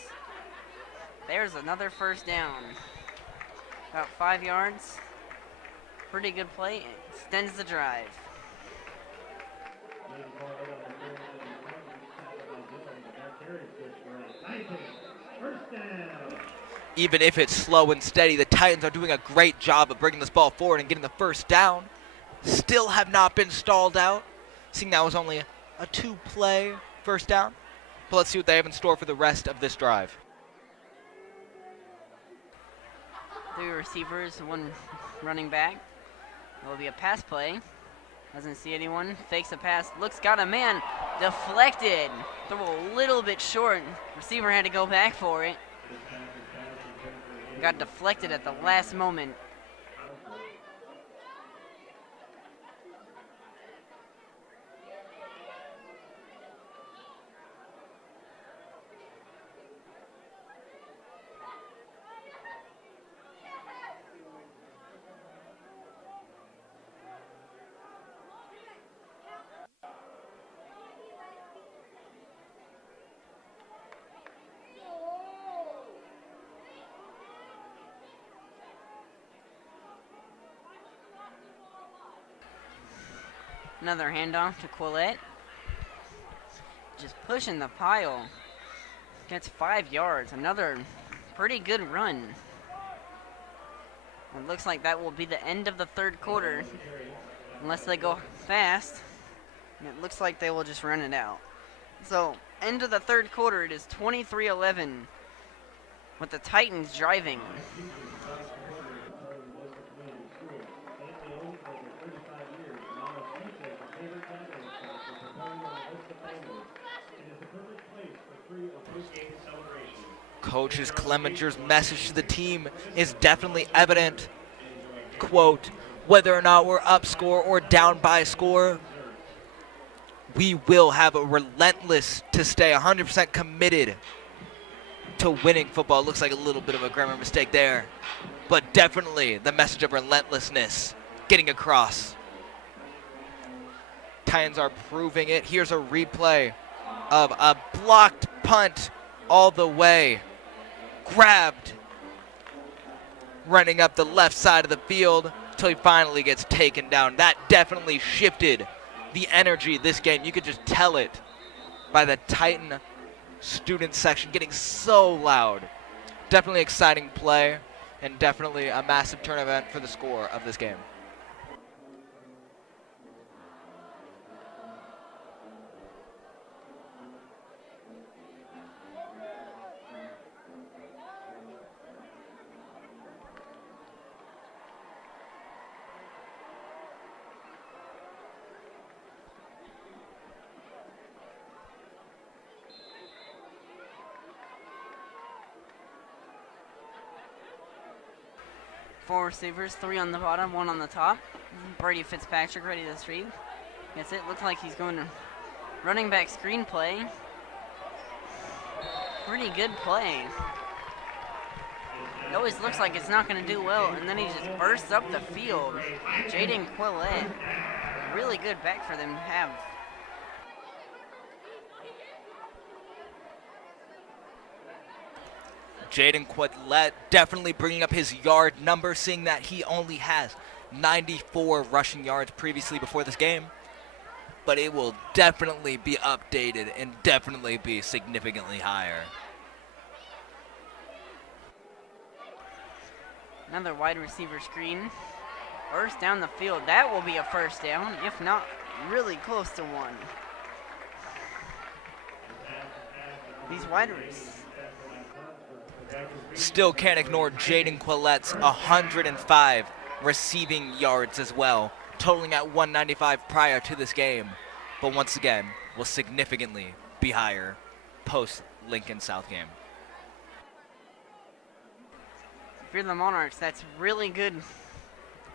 There's another first down. About 5 yards. Pretty good play. It extends the drive. First down. Even if it's slow and steady, the Titans are doing a great job of bringing this ball forward and getting the first down. Still have not been stalled out. Seeing that was only a 2-play first down. But let's see what they have in store for the rest of this drive. 3 receivers, 1 running back. It will be a pass play. Doesn't see anyone. Fakes a pass. Looks, got a man. Deflected. Throw a little bit short. Receiver had to go back for it. Got deflected at the last moment. Another handoff to Quillette. Just pushing the pile. Gets 5 yards. Another pretty good run. It looks like that will be the end of the third quarter. Unless they go fast. And it looks like they will just run it out. So, end of the third quarter, it is 23-11 with the Titans driving. Coach Clemenger's message to the team is definitely evident. Quote, whether or not we're up score or down by score, we will have a relentless to stay 100% committed to winning football. It looks like a little bit of a grammar mistake there, but definitely the message of relentlessness getting across. Titans are proving it. Here's a replay of a blocked punt all the way. Grabbed, running up the left side of the field until he finally gets taken down. That definitely shifted the energy this game. You could just tell it by the Titan student section getting so loud. Definitely exciting play and definitely a massive turn event for the score of this game. Four receivers, 3 on the bottom, 1 on the top. Brady Fitzpatrick ready to retrieve. Gets it. Looks like he's going to running back screen play. Pretty good play. It always looks like it's not going to do well, and then he just bursts up the field. Jaden Quillette, really good back for them to have. Jaden Quillette definitely bringing up his yard number, seeing that he only has 94 rushing yards previously before this game. But it will definitely be updated and definitely be significantly higher. Another wide receiver screen. Burst down the field. That will be a first down, if not really close to one. These wide receivers. Still can't ignore Jaden Quillette's 105 receiving yards as well, totaling at 195 prior to this game. But once again, will significantly be higher post-Lincoln South game. If you're the Monarchs, that's really good.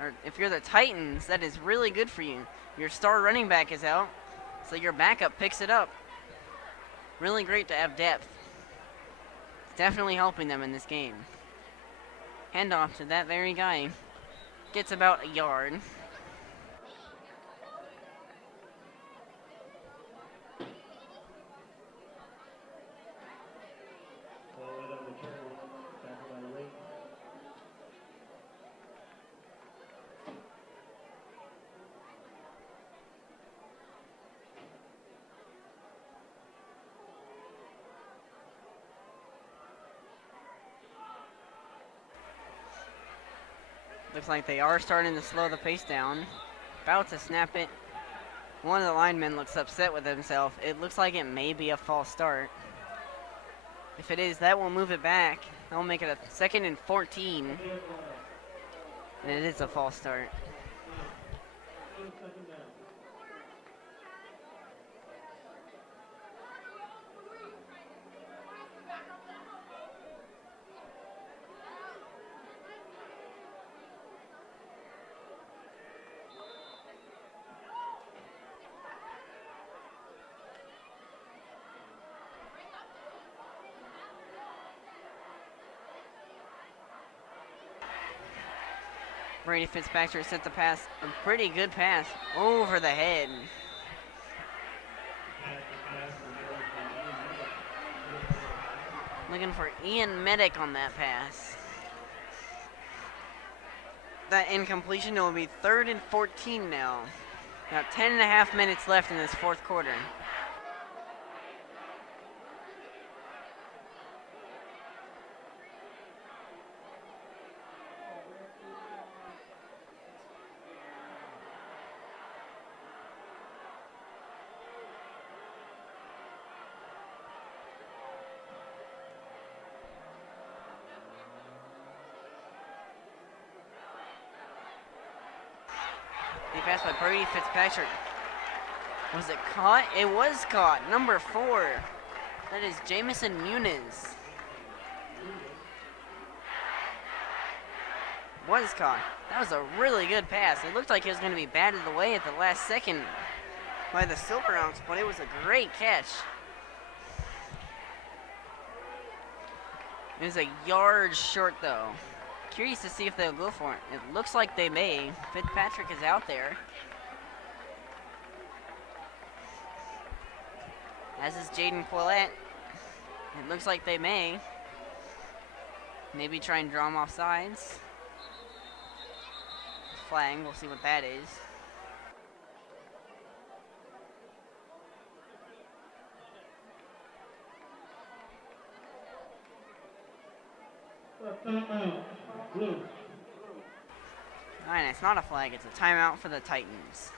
Or if you're the Titans, that is really good for you. Your star running back is out, so your backup picks it up. Really great to have depth. Definitely helping them in this game. Handoff to that very guy. Gets about a yard. Looks like they are starting to slow the pace down. About to snap it. One of the linemen looks upset with himself. It looks like it may be a false start. If it is, that will move it back. That will make it a 2nd and 14. And it is a false start. Brady Fitzpatrick sent the pass, a pretty good pass, over the head. Looking for Ian Medic on that pass. That incompletion will be 3rd and 14 now. Now 10.5 minutes left in this fourth quarter. pass by Brady Fitzpatrick. Was it caught? It was caught. Number 4. That is Jamison Muniz. Was caught. That was a really good pass. It looked like it was going to be batted away at the last second by the Silverhawks, but it was a great catch. It was a yard short, though. Curious to see if they'll go for it. It looks like they may. Fitzpatrick is out there. As is Jaden Quillette. It looks like they may. Maybe try and draw him off sides. Flag, we'll see what that is. Blue. Alright, it's not a flag, it's a timeout for the Titans.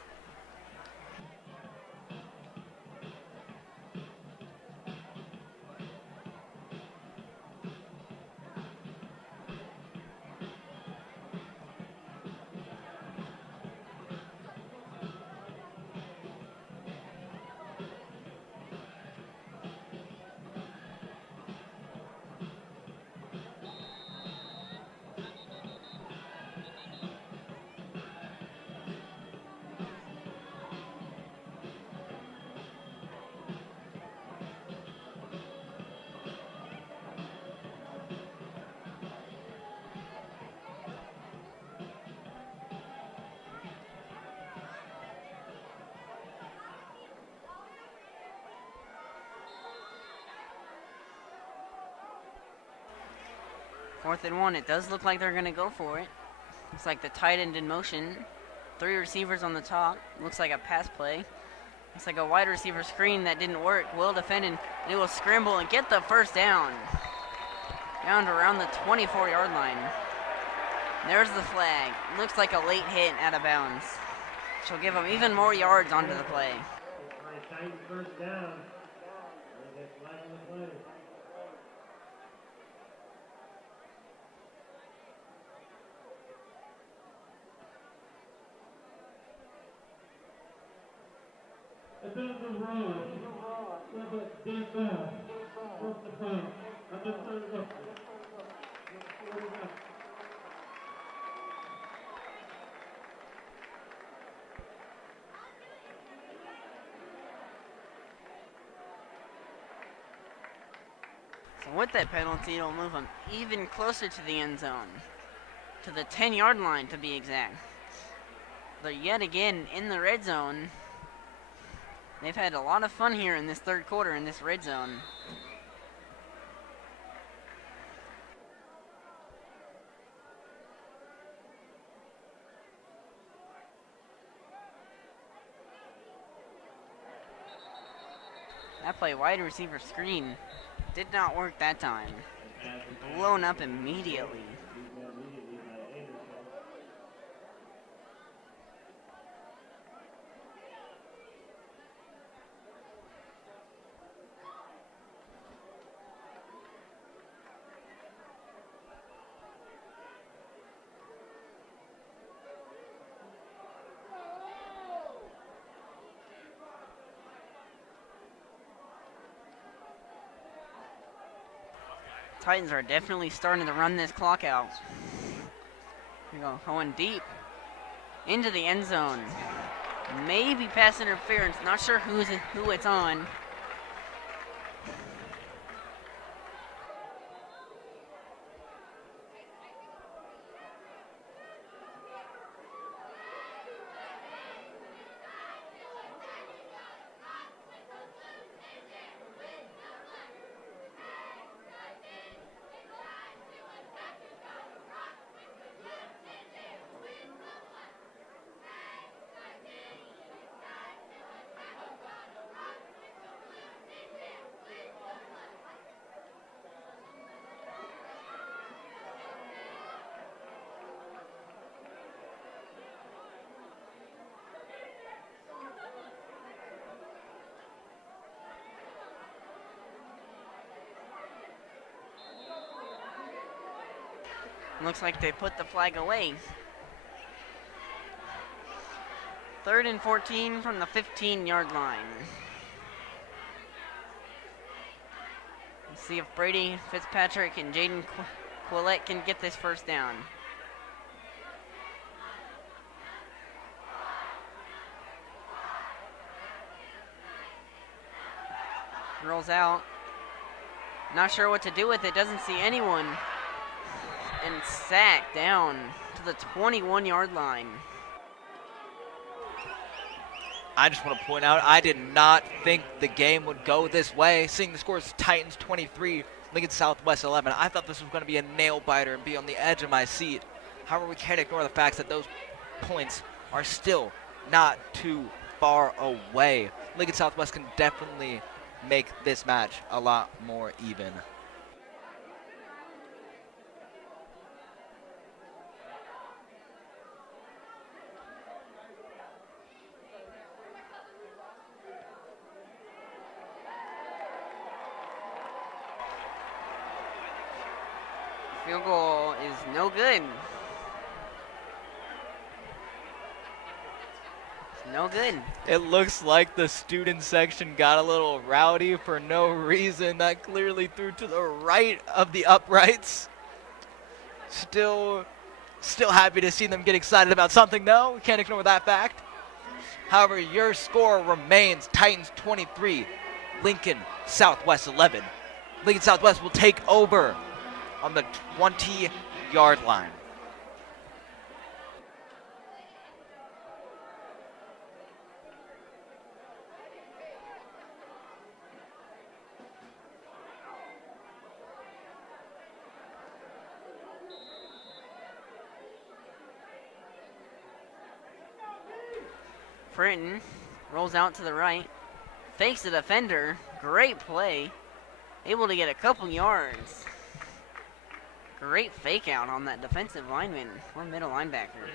Fourth and 1, it does look like they're going to go for it. Looks like the tight end in motion. 3 receivers on the top. Looks like a pass play. Looks like a wide receiver screen that didn't work. Well defended. They will scramble and get the first down. Down to around the 24-yard line. There's the flag. Looks like a late hit out of bounds. She'll give them even more yards onto the play. Titans first down. They get flag on the play. It's in the road. Defense. First defense. And just turn it up. So with that penalty, it'll move them even closer to the end zone. To the 10-yard line, to be exact. They're yet again in the red zone. They've had a lot of fun here in this third quarter in this red zone. That play, wide receiver screen, did not work that time. Blown up immediately. Titans are definitely starting to run this clock out. Here we go, going deep into the end zone. Maybe pass interference. Not sure who it's on. Looks like they put the flag away. 3rd and 14 from the 15-yard line. Let's see if Brady Fitzpatrick and Jaden Quillette can get this first down. Rolls out. Not sure what to do with it. Doesn't see anyone. And sacked down to the 21-yard line. I just want to point out, I did not think the game would go this way. Seeing the scores Titans 23, Lincoln Southwest 11. I thought this was going to be a nail-biter and be on the edge of my seat. However, we can't ignore the fact that those points are still not too far away. Lincoln Southwest can definitely make this match a lot more even. Field goal is no good. It's no good. It looks like the student section got a little rowdy for no reason. That clearly threw to the right of the uprights. Still happy to see them get excited about something, though. We can't ignore that fact. However, your score remains Titans 23, Lincoln Southwest 11. Lincoln Southwest will take over on the 20-yard line. Britton rolls out to the right, fakes the defender, great play, able to get a couple yards. Great fake out on that defensive lineman or middle linebacker.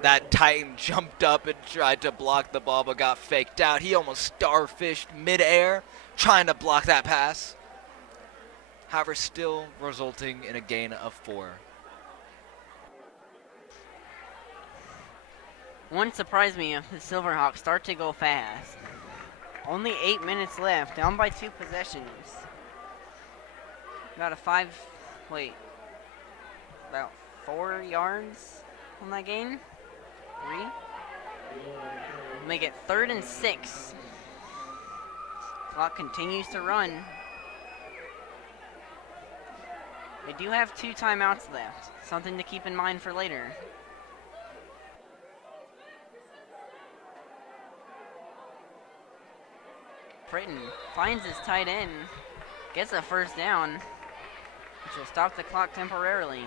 That Titan jumped up and tried to block the ball but got faked out. He almost starfished midair trying to block that pass. However, still resulting in a gain of 4. Wouldn't surprise me if the Silverhawks start to go fast. Only 8 minutes left, down by 2 possessions. About 4 yards on that gain. 3. Make it 3rd and 6. Clock continues to run. They do have 2 timeouts left. Something to keep in mind for later. Britton finds his tight end, gets a first down, which will stop the clock temporarily.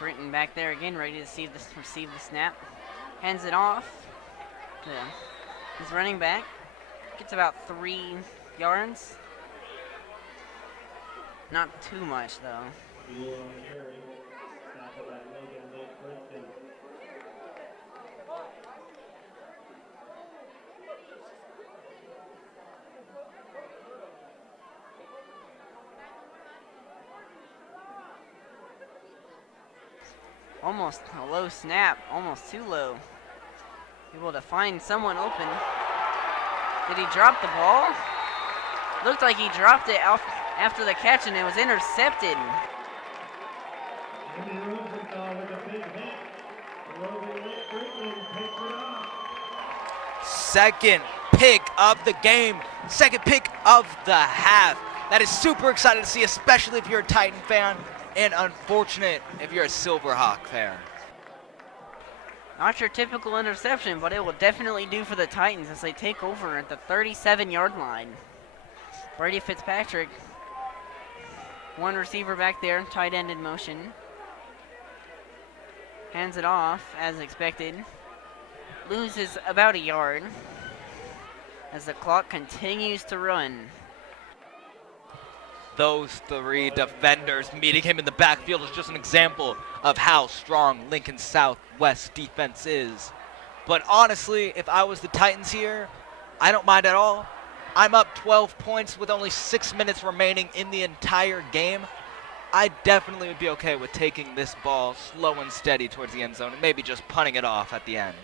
Britton back there again, ready to receive the snap. Hands it off to his running back. Gets about 3 yards. Not too much, though. Almost a low snap, almost too low. Able to find someone open. Did he drop the ball? Looked like he dropped it after the catch and it was intercepted. Second pick of the game, second pick of the half. That is super exciting to see, especially if you're a Titan fan, and unfortunate if you're a Silverhawk fan. Not your typical interception, but it will definitely do for the Titans as they take over at the 37-yard line. Brady Fitzpatrick, one receiver back there, tight end in motion. Hands it off as expected. Loses about a yard as the clock continues to run. Those three defenders meeting him in the backfield is just an example of how strong Lincoln Southwest defense is. But honestly, if I was the Titans here, I don't mind at all. I'm up 12 points with only 6 minutes remaining in the entire game. I definitely would be okay with taking this ball slow and steady towards the end zone and maybe just punting it off at the end.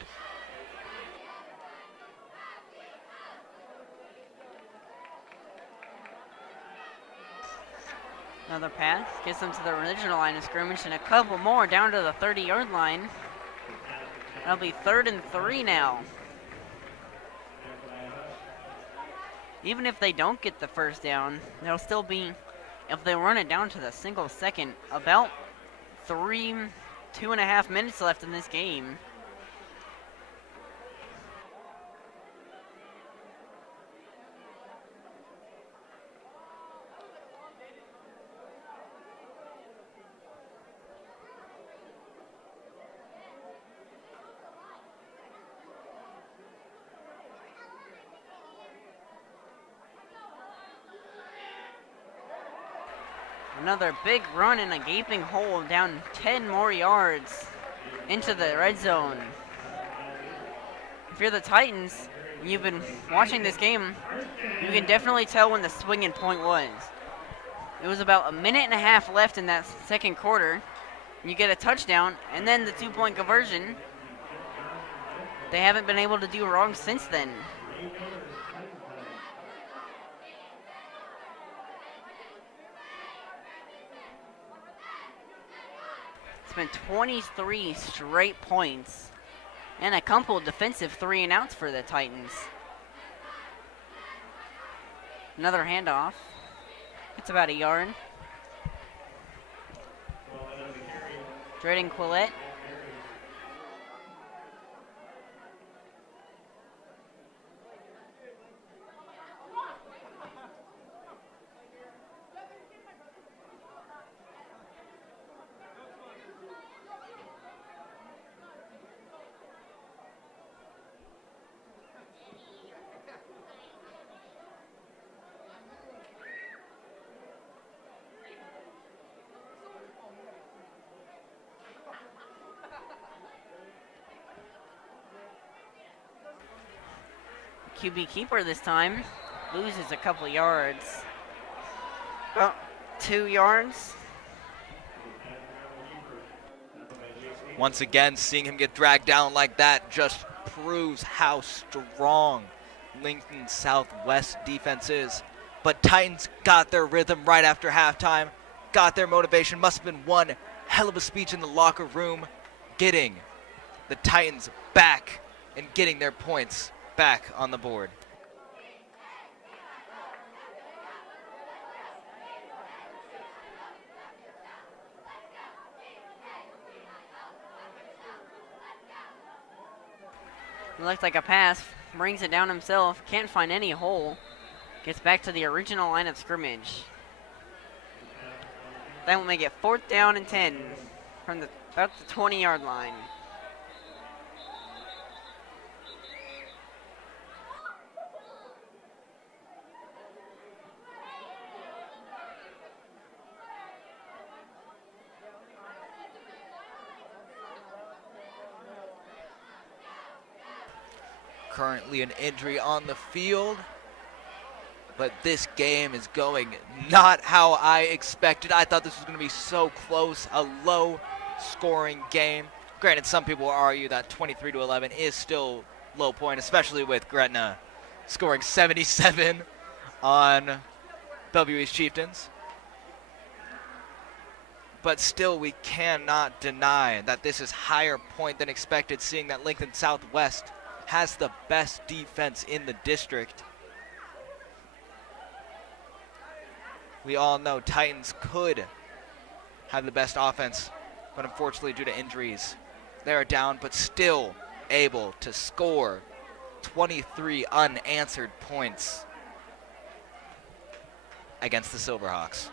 Another pass gets them to the original line of scrimmage, and a couple more down to the 30-yard line. That'll be 3rd and 3 now. Even if they don't get the first down, they'll still be, if they run it down to the single second, about 2.5 minutes left in this game. Another big run in a gaping hole down 10 more yards into the red zone. If you're the Titans, and you've been watching this game, you can definitely tell when the swinging point was. It was about 1.5 minutes left in that second quarter. You get a touchdown, and then the 2-point conversion. They haven't been able to do wrong since then. It's been 23 straight points and a couple of defensive 3-and-outs for the Titans. Another handoff. It's about a yard. Dreading Quillette. QB keeper this time loses a couple yards. About 2 yards. Once again, seeing him get dragged down like that just proves how strong Lincoln Southwest defense is. But Titans got their rhythm right after halftime, got their motivation. Must have been one hell of a speech in the locker room, getting the Titans back and getting their points back on the board. It looked like a pass, brings it down himself, can't find any hole, gets back to the original line of scrimmage. That will make it 4th down and 10 from about the 20-yard line. Currently an injury on the field, but this game is going not how I expected. I thought this was going to be so close, a low-scoring game. Granted, some people will argue that 23-11 is still low point, especially with Gretna scoring 77 on WE's Chieftains. But still, we cannot deny that this is higher point than expected, seeing that Lincoln Southwest has the best defense in the district. We all know Titans could have the best offense, but unfortunately due to injuries, they are down, but still able to score 23 unanswered points against the Silverhawks.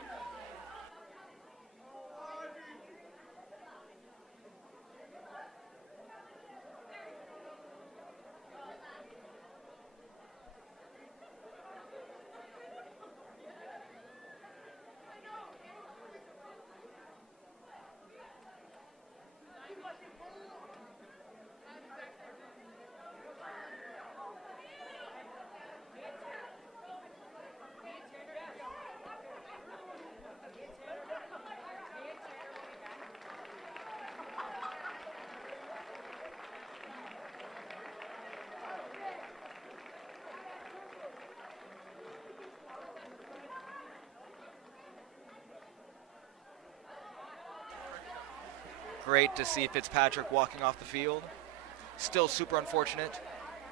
Great to see Fitzpatrick walking off the field. Still super unfortunate,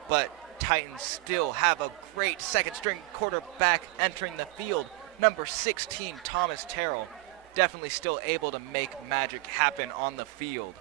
but Titans still have a great second string quarterback entering the field. Number 16, Thomas Terrell, definitely still able to make magic happen on the field.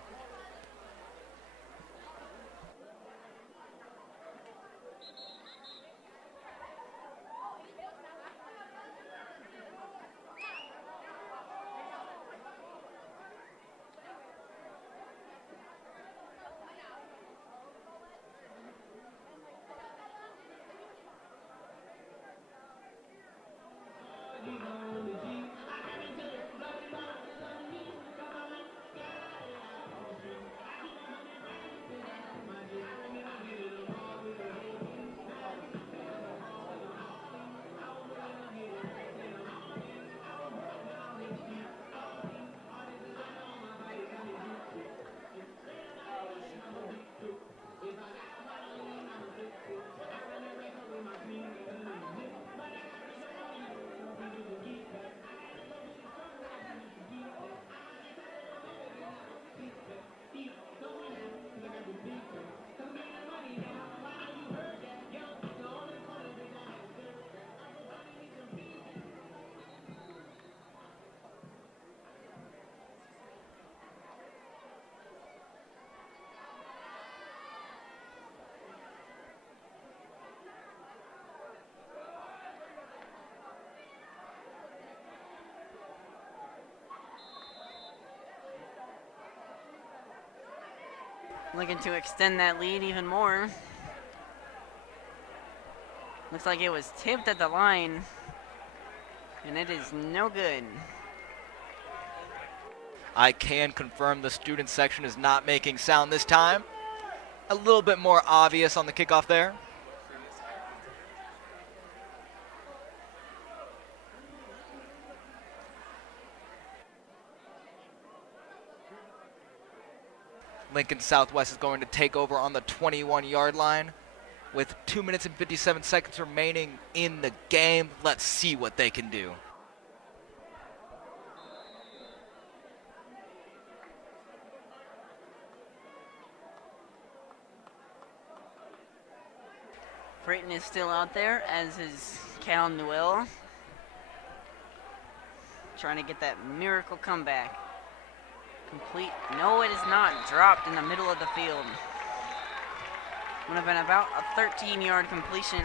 Looking to extend that lead even more. Looks like it was tipped at the line, and it is no good. I can confirm the student section is not making sound this time. A little bit more obvious on the kickoff there. Lincoln Southwest is going to take over on the 21-yard line with 2 minutes and 57 seconds remaining in the game. Let's see what they can do. Brayton is still out there, as is Cal Newell. Trying to get that miracle comeback. Complete. No, it is not. Dropped in the middle of the field. Would have been about a 13-yard completion.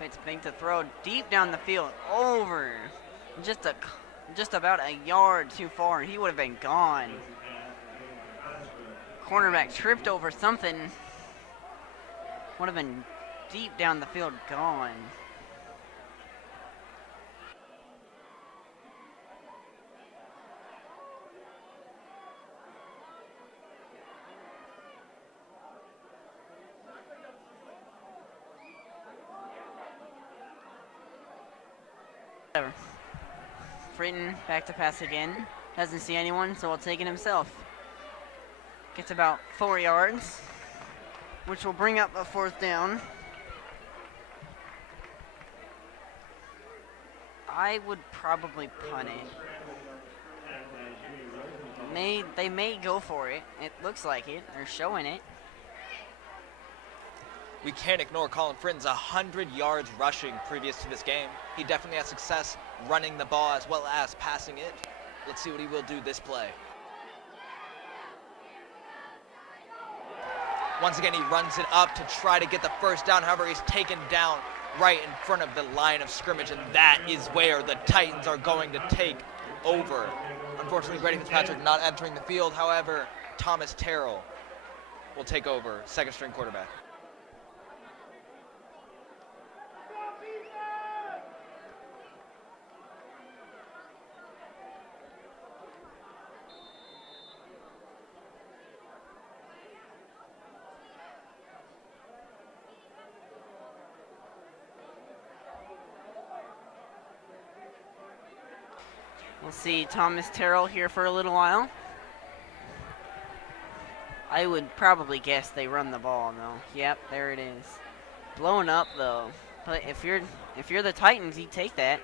Fitzpatrick to throw deep down the field, over just about a yard too far, and he would have been gone. Cornerback tripped over something. Would have been deep down the field, gone. Fritton back to pass again. Doesn't see anyone, so will take it himself. Gets about 4 yards, which will bring up a 4th down. I would probably punt it. They may go for it. It looks like it. They're showing it. We can't ignore Colin Fritton's 100 yards rushing previous to this game. He definitely had success running the ball as well as passing it. Let's see what he will do this play. Once again, he runs it up to try to get the first down. However, he's taken down right in front of the line of scrimmage, and that is where the Titans are going to take over. Unfortunately, Grady Fitzpatrick not entering the field. However, Thomas Terrell will take over, second string quarterback. We'll see Thomas Terrell here for a little while. I would probably guess they run the ball though. Yep, there it is. Blown up though. But if you're the Titans, you take that.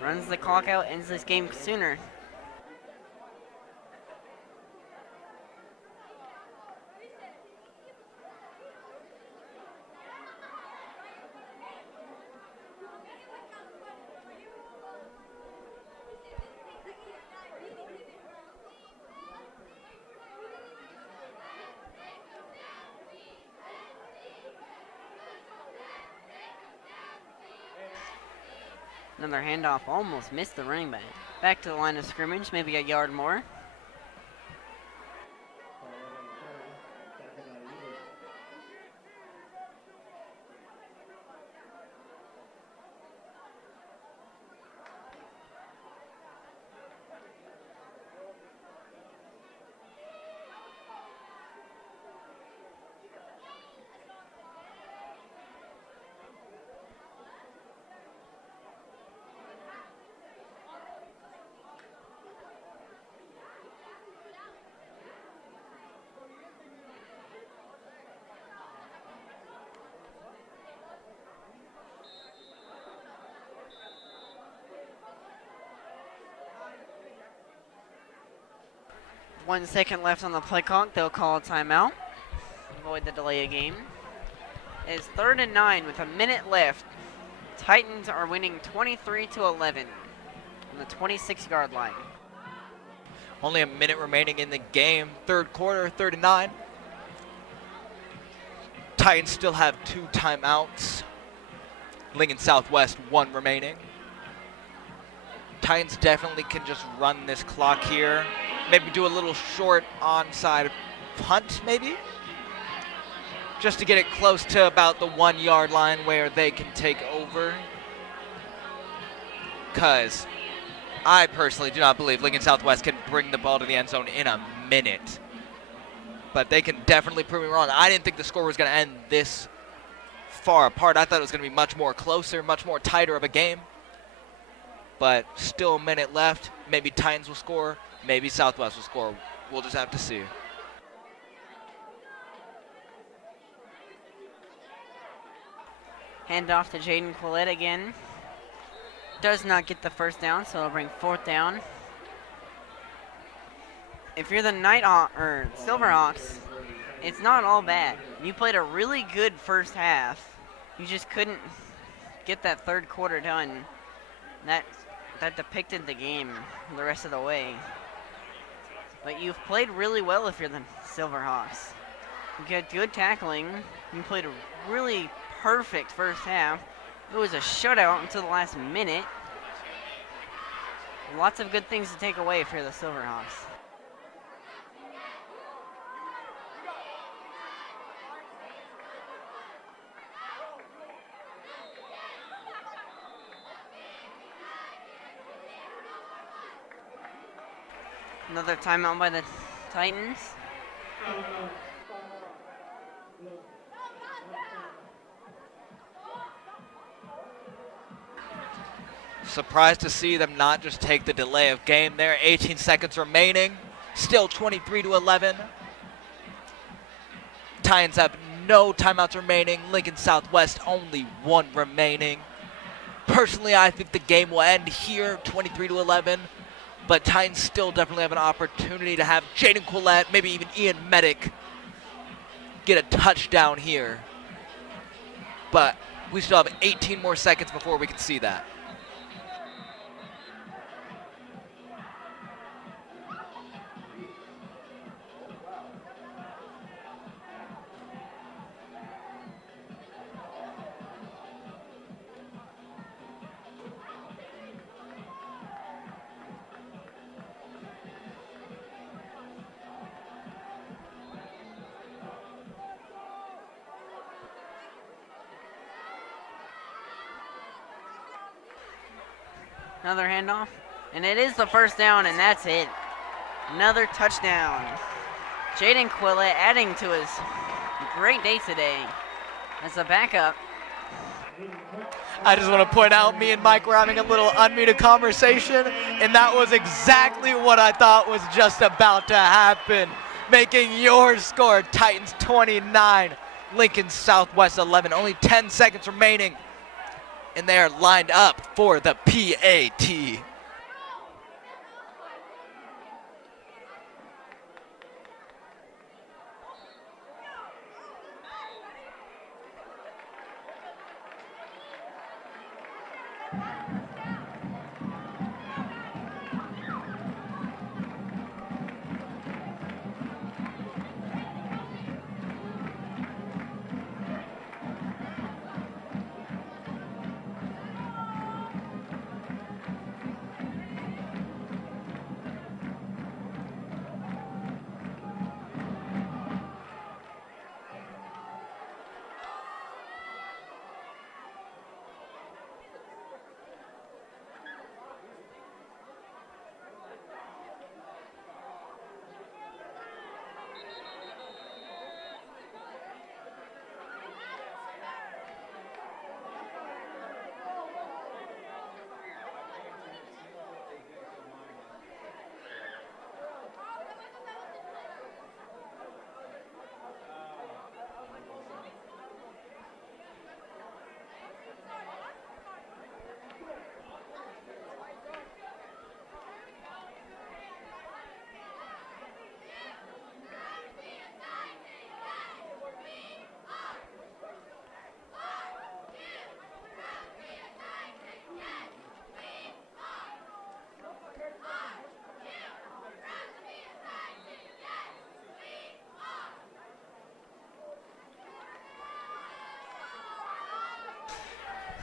Runs the clock out, ends this game sooner. Another handoff, almost missed the running back. Back to the line of scrimmage, maybe a yard more. .1 second left on the play clock. They'll call a timeout. Avoid the delay of game. It's 3rd and 9 with a minute left. Titans are winning 23-11 on the 26-yard line. Only a minute remaining in the game. Third quarter, 3rd and 9. Titans still have 2 timeouts. Lincoln Southwest 1 remaining. Titans definitely can just run this clock here. Maybe do a little short onside punt, maybe? Just to get it close to about the 1-yard line where they can take over. Because I personally do not believe Lincoln Southwest can bring the ball to the end zone in a minute. But they can definitely prove me wrong. I didn't think the score was going to end this far apart. I thought it was going to be much more closer, much more tighter of a game. But still a minute left. Maybe Titans will score. Maybe Southwest will score. We'll just have to see. Hand off to Jaden Quillette again. Does not get the first down, so it'll bring 4th down. If you're the Silverhawks, it's not all bad. You played a really good first half. You just couldn't get that third quarter done. That depicted the game the rest of the way. But you've played really well if you're the Silverhawks. You get good tackling. You played a really perfect first half. It was a shutout until the last minute. Lots of good things to take away if you're the Silverhawks. Another timeout by the Titans. Surprised to see them not just take the delay of game there. 18 seconds remaining. Still 23-11. Titans have no timeouts remaining. Lincoln Southwest only 1 remaining. Personally, I think the game will end here, 23-11. But Titans still definitely have an opportunity to have Jaden Quillette, maybe even Ian Medic, get a touchdown here. But we still have 18 more seconds before we can see that. Another handoff, and it is the first down, and that's it. Another touchdown. Jaden Quillette adding to his great day today as a backup. I just want to point out, me and Mike were having a little unmuted conversation, and that was exactly what I thought was just about to happen. Making your score, Titans 29, Lincoln Southwest 11. Only 10 seconds remaining, and they are lined up for the PAT.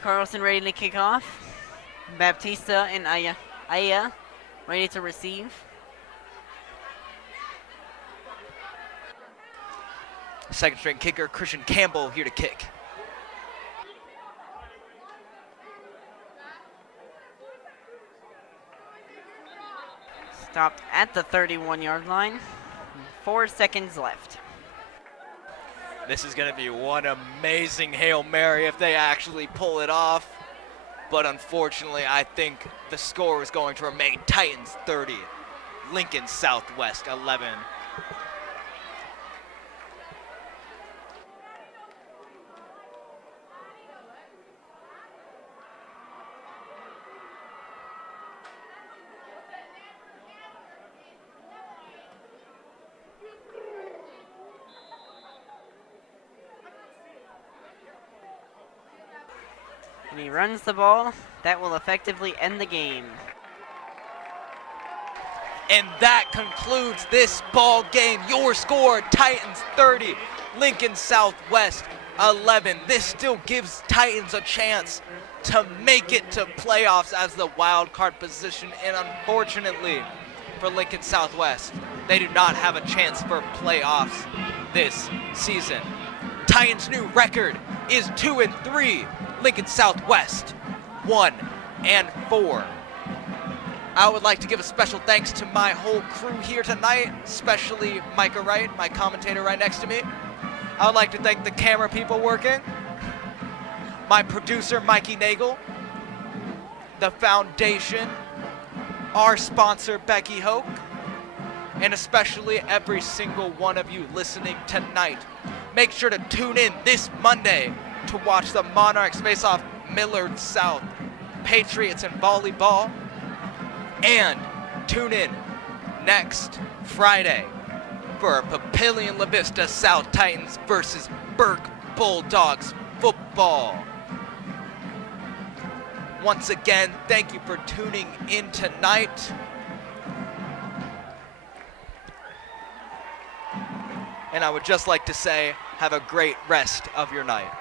Carlson ready to kick off. Baptista and Aya ready to receive. Second string kicker Christian Campbell here to kick. Stopped at the 31-yard line. 4 seconds left. This is going to be one amazing Hail Mary if they actually pull it off. But unfortunately, I think the score is going to remain Titans 30, Lincoln Southwest 11. And he runs the ball. That will effectively end the game. And that concludes this ball game. Your score, Titans 30, Lincoln Southwest 11. This still gives Titans a chance to make it to playoffs as the wild card position. And unfortunately for Lincoln Southwest, they do not have a chance for playoffs this season. Titans' new record is 2-3. Lincoln Southwest 1-4. I would like to give a special thanks to my whole crew here tonight, especially Micah Wright, my commentator right next to me. I would like to thank the camera people working, my producer Mikey Nagel, the foundation, our sponsor Becky Hoke, and especially every single one of you listening tonight. Make sure to tune in this Monday to watch the Monarchs face off Millard South Patriots in volleyball. And tune in next Friday for Papillion La Vista South Titans versus Burke Bulldogs football. Once again, thank you for tuning in tonight. And I would just like to say, have a great rest of your night.